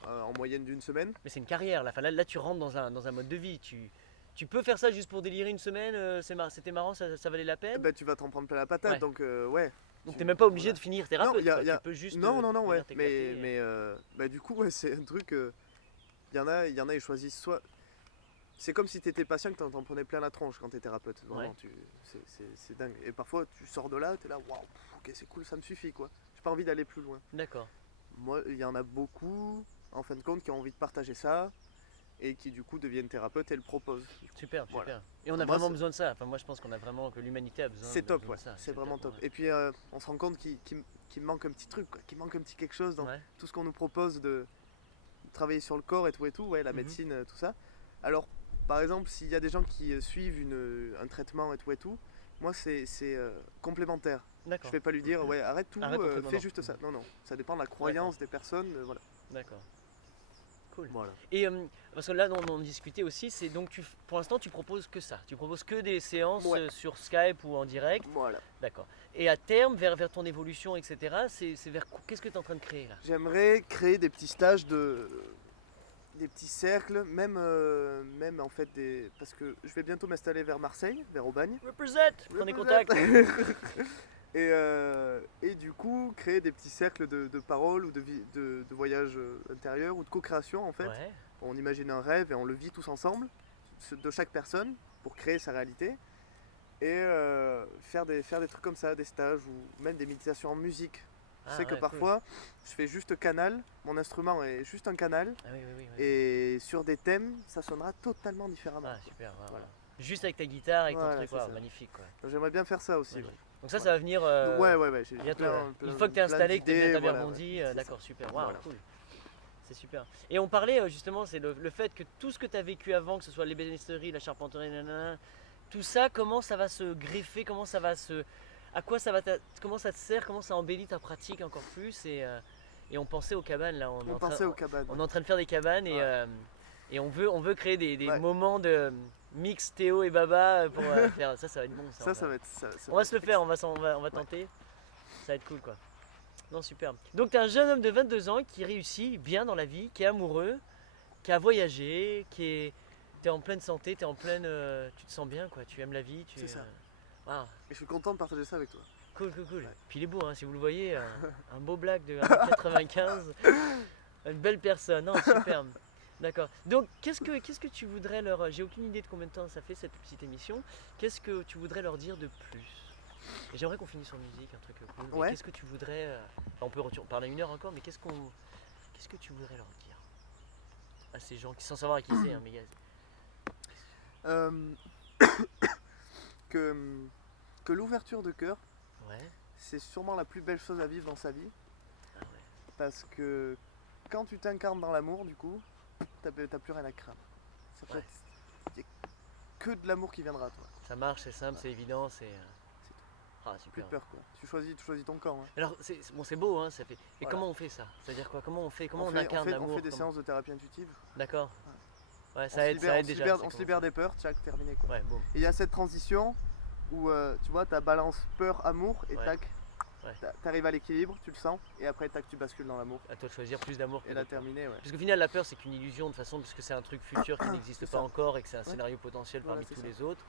en moyenne d'une semaine. Mais c'est une carrière, là. Enfin, là, tu rentres dans un mode de vie. Tu peux faire ça juste pour délirer une semaine, c'était marrant, ça valait la peine. Bah, tu vas t'en prendre plein la patate, Ouais. donc ouais. Donc, t'es même pas obligé voilà. de finir Non, thérapeute, quoi. Tu peux juste non, non, non, ouais. venir t'éclater. Mais bah, du coup, ouais, c'est un truc. Il y en a, ils choisissent soit. C'est comme si t'étais patient que t'en prenais plein la tronche quand t'es thérapeute. Vraiment, Ouais. c'est dingue. Et parfois, tu sors de là, t'es là, waouh, ok, c'est cool, ça me suffit, quoi. J'ai pas envie d'aller plus loin. D'accord. Moi, il y en a beaucoup, en fin de compte, qui ont envie de partager ça et qui, du coup, deviennent thérapeutes et le proposent. Super, Voilà. super. Et on a Moi, vraiment c'est- besoin de ça. Enfin, moi, je pense qu'on a vraiment que l'humanité a besoin. C'est top, besoin ouais. de ça. C'est vraiment top. Ouais. Et puis, on se rend compte qu'il me manque un petit truc, quoi. Qu'il manque un petit quelque chose dans Ouais. tout ce qu'on nous propose de travailler sur le corps et tout, ouais, la Mhm. médecine, tout ça. Alors, par exemple, s'il y a des gens qui suivent un traitement et tout, moi, c'est complémentaire. Je D'accord. vais pas lui dire, ouais, arrête tout, Arrête ton traitement, fais non. juste ça. Non, non, ça dépend de la croyance des personnes, voilà. D'accord. Cool. Voilà. Et parce que là, on discutait aussi, c'est donc pour l'instant, tu proposes que ça. Tu proposes que des séances Ouais. sur Skype ou en direct. Voilà. D'accord. Et à terme, vers ton évolution, etc., c'est vers qu'est-ce que tu es en train de créer là? J'aimerais créer des petits stages des petits cercles, même en fait parce que je vais bientôt m'installer vers Marseille, vers Aubagne. Represent. Prenez contact. Et du coup, créer des petits cercles de paroles ou de voyage intérieur ou de co-création en fait. Ouais. On imagine un rêve et on le vit tous ensemble, de chaque personne, pour créer sa réalité. Et faire des trucs comme ça, des stages ou même des méditations en musique. Je Ah, sais que ouais, parfois, je fais juste canal, mon instrument est juste un canal, Ah oui, oui, oui, oui. et sur des thèmes, ça sonnera totalement différemment. Ah, super. Ouais, Voilà. ouais. Juste avec ta guitare, avec ton Voilà, truc, c'est waouh, ça. magnifique quoi. Donc, j'aimerais bien faire ça aussi. Magnifique. Ouais. Donc ça Voilà. va venir Ouais, j'ai bientôt. plein- Ouais. plein- Une fois que tu es plein installé, que tu d'idées, bien voilà, bondi, ouais, c'est d'accord, ça. super. Waouh, Voilà. cool. C'est super. Et on parlait justement, c'est le fait que tout ce que tu as vécu avant, que ce soit l'ébénisterie, la charpenterie, nanana, tout ça, comment ça va se greffer, comment ça va se. À quoi ça va. Comment ça te sert, comment ça embellit ta pratique encore plus. Et on pensait aux cabanes là. On pensait aux cabanes. On est en train de faire des cabanes et on veut créer des Ouais. moments de mix Théo et Baba pour faire. Ça va être bon. Ça va être ça. On va se le faire, on va tenter. Ça va être cool quoi. Non, super. Donc, tu es un jeune homme de 22 ans qui réussit bien dans la vie, qui est amoureux, qui a voyagé, t'es en pleine santé, t'es en pleine. Tu te sens bien quoi, tu aimes la vie. C'est ça. Waouh, Et je suis content de partager ça avec toi. cool. Ouais. Puis il est beau, hein, si vous le voyez, un beau black de 1m95, une belle personne, non, superbe. D'accord. Donc, qu'est-ce que tu voudrais leur. J'ai aucune idée de combien de temps ça fait cette petite émission. Qu'est-ce que tu voudrais leur dire de plus? Et j'aimerais qu'on finisse en musique, un truc cool. Mais Ouais. qu'est-ce que tu voudrais. On peut parler 1 heure encore, mais qu'est-ce que tu voudrais leur dire à ces gens qui, sans savoir à qui c'est, hein, mais Euh, que l'ouverture de cœur, ouais, c'est sûrement la plus belle chose à vivre dans sa vie. ah ouais, Parce que quand tu t'incarnes dans l'amour, du coup, t'as plus rien à craindre. Ça peut Ouais. être- y a que de l'amour qui viendra à toi. ça marche, c'est simple, c'est évident, c'est. Ah Plus super. de peur, quoi. Tu choisis ton camp. Hein. Alors c'est beau, hein, ça fait. Et Voilà. comment on fait ça? C'est-à-dire quoi? Comment on fait, incarne on l'amour? fait des séances de thérapie intuitive. D'accord. Ouais, On ça se aide, libère- ça aide on se déjà. libère- ça on se commence libère à- des peurs, tchac, terminé, quoi. Ouais, boum. Et il y a cette transition où tu vois, ta balance peur-amour et Ouais. tac, Ouais. t'arrives à l'équilibre, tu le sens, et après tac, tu bascules dans l'amour. À toi de choisir plus d'amour que Et là, de peur. terminé, ouais. Parce qu'au final, la peur, c'est qu'une illusion de toute façon, puisque c'est un truc futur qui n'existe C'est pas ça. encore et que c'est un Ouais. scénario potentiel Voilà, parmi c'est tous ça. les autres.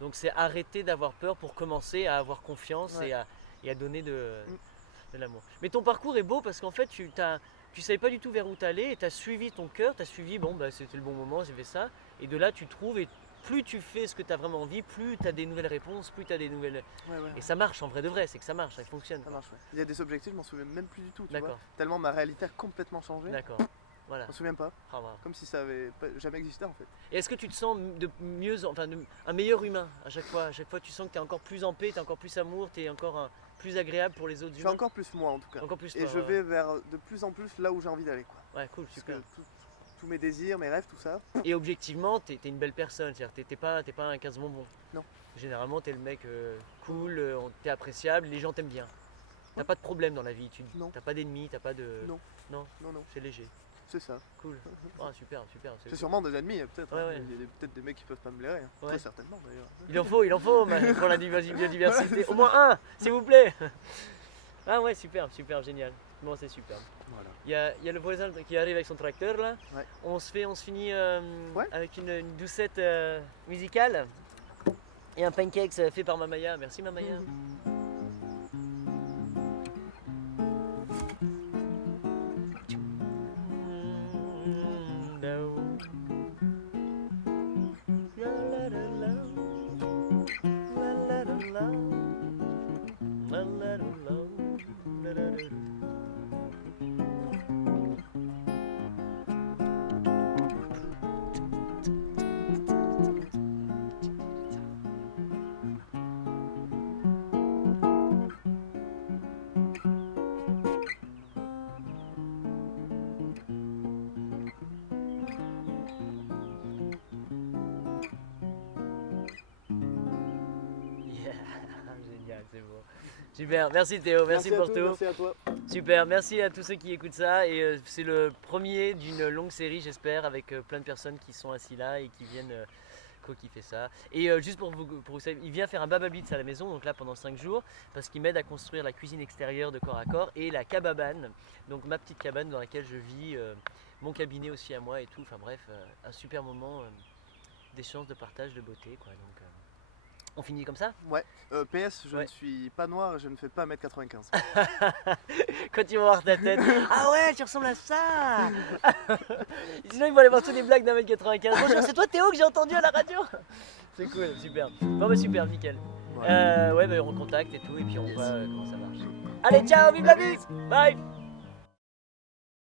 Donc, c'est arrêter d'avoir peur pour commencer à avoir confiance Ouais. et à donner de Mm. l'amour. Mais ton parcours est beau parce qu'en fait, tu savais pas du tout vers où t'allais et tu as suivi ton cœur, tu as suivi, bon, bah, c'était le bon moment, j'ai fait ça. Et de là, tu trouves, et plus tu fais ce que tu as vraiment envie, plus tu as des nouvelles réponses, plus tu as des nouvelles. Ouais, ouais. Et ça marche en vrai de vrai, c'est que ça marche, ça fonctionne. Ça marche, ouais. Il y a des objectifs, je m'en souviens même plus du tout, tu vois. D'accord, Tellement ma réalité a complètement changé. d'accord. Voilà. Je m'en souviens pas. Ah, wow. Comme si ça avait jamais existé en fait. Et est-ce que tu te sens de mieux, enfin, un meilleur humain à chaque fois? À chaque fois, tu sens que tu es encore plus en paix, tu as encore plus amour, tu es encore plus agréable pour les autres Je suis humains. encore plus moi en tout cas. Encore plus Et toi, je ouais. vais vers de plus en plus là où j'ai envie d'aller quoi. Ouais, cool, Parce super. que tous mes désirs, mes rêves, tout ça. Et objectivement, t'es une belle personne, c'est-à-dire t'es pas un casse-bonbon. Non. Généralement, t'es le mec cool, t'es appréciable, les gens t'aiment bien. T'as Ouais. pas de problème dans la vie, Non. t'as pas d'ennemis, t'as pas de... Non. Non, Non, non, c'est léger, c'est ça. cool. Ah, super, super. C'est sûrement des ennemis peut-être. Ouais, hein. ouais. Il y a peut-être des mecs qui peuvent pas me blairer. Ouais. Très certainement d'ailleurs. Il en faut pour la biodiversité. Au moins un, s'il vous plaît. Ah ouais, super, génial. Bon, c'est super. Voilà. Il y a le voisin qui arrive avec son tracteur là. Ouais. On se finit Ouais. avec une doucette musicale et un pancake fait par Mamaya. Merci Mamaya. Yeah, génial, c'est bon. Super, merci Théo, merci pour à tous, tout. Merci à toi. Super, merci à tous ceux qui écoutent ça. Et c'est le premier d'une longue série, j'espère, avec plein de personnes qui sont assis là et qui viennent co-kiffer ça. Et juste pour vous savoir, il vient faire un Baba Beats à la maison, donc là pendant 5 jours, parce qu'il m'aide à construire la cuisine extérieure de corps à corps et la cababane, donc ma petite cabane dans laquelle je vis, mon cabinet aussi à moi et tout. Enfin bref, un super moment d'échange, de partage, de beauté, quoi. Donc on finit comme ça. Ouais. PS, je Ouais. ne suis pas noir et je ne fais pas 1m95. Quand ils vont voir ta tête. Ah ouais, tu ressembles à ça. Sinon ils vont aller voir tous les blagues d'1m95. Bonjour, c'est toi Théo que j'ai entendu à la radio. C'est cool, super. Bon bah super, nickel. Voilà. Ouais, bah on contacte et tout et puis on voit comment ça marche. Allez, ciao, vive la vie. Bye.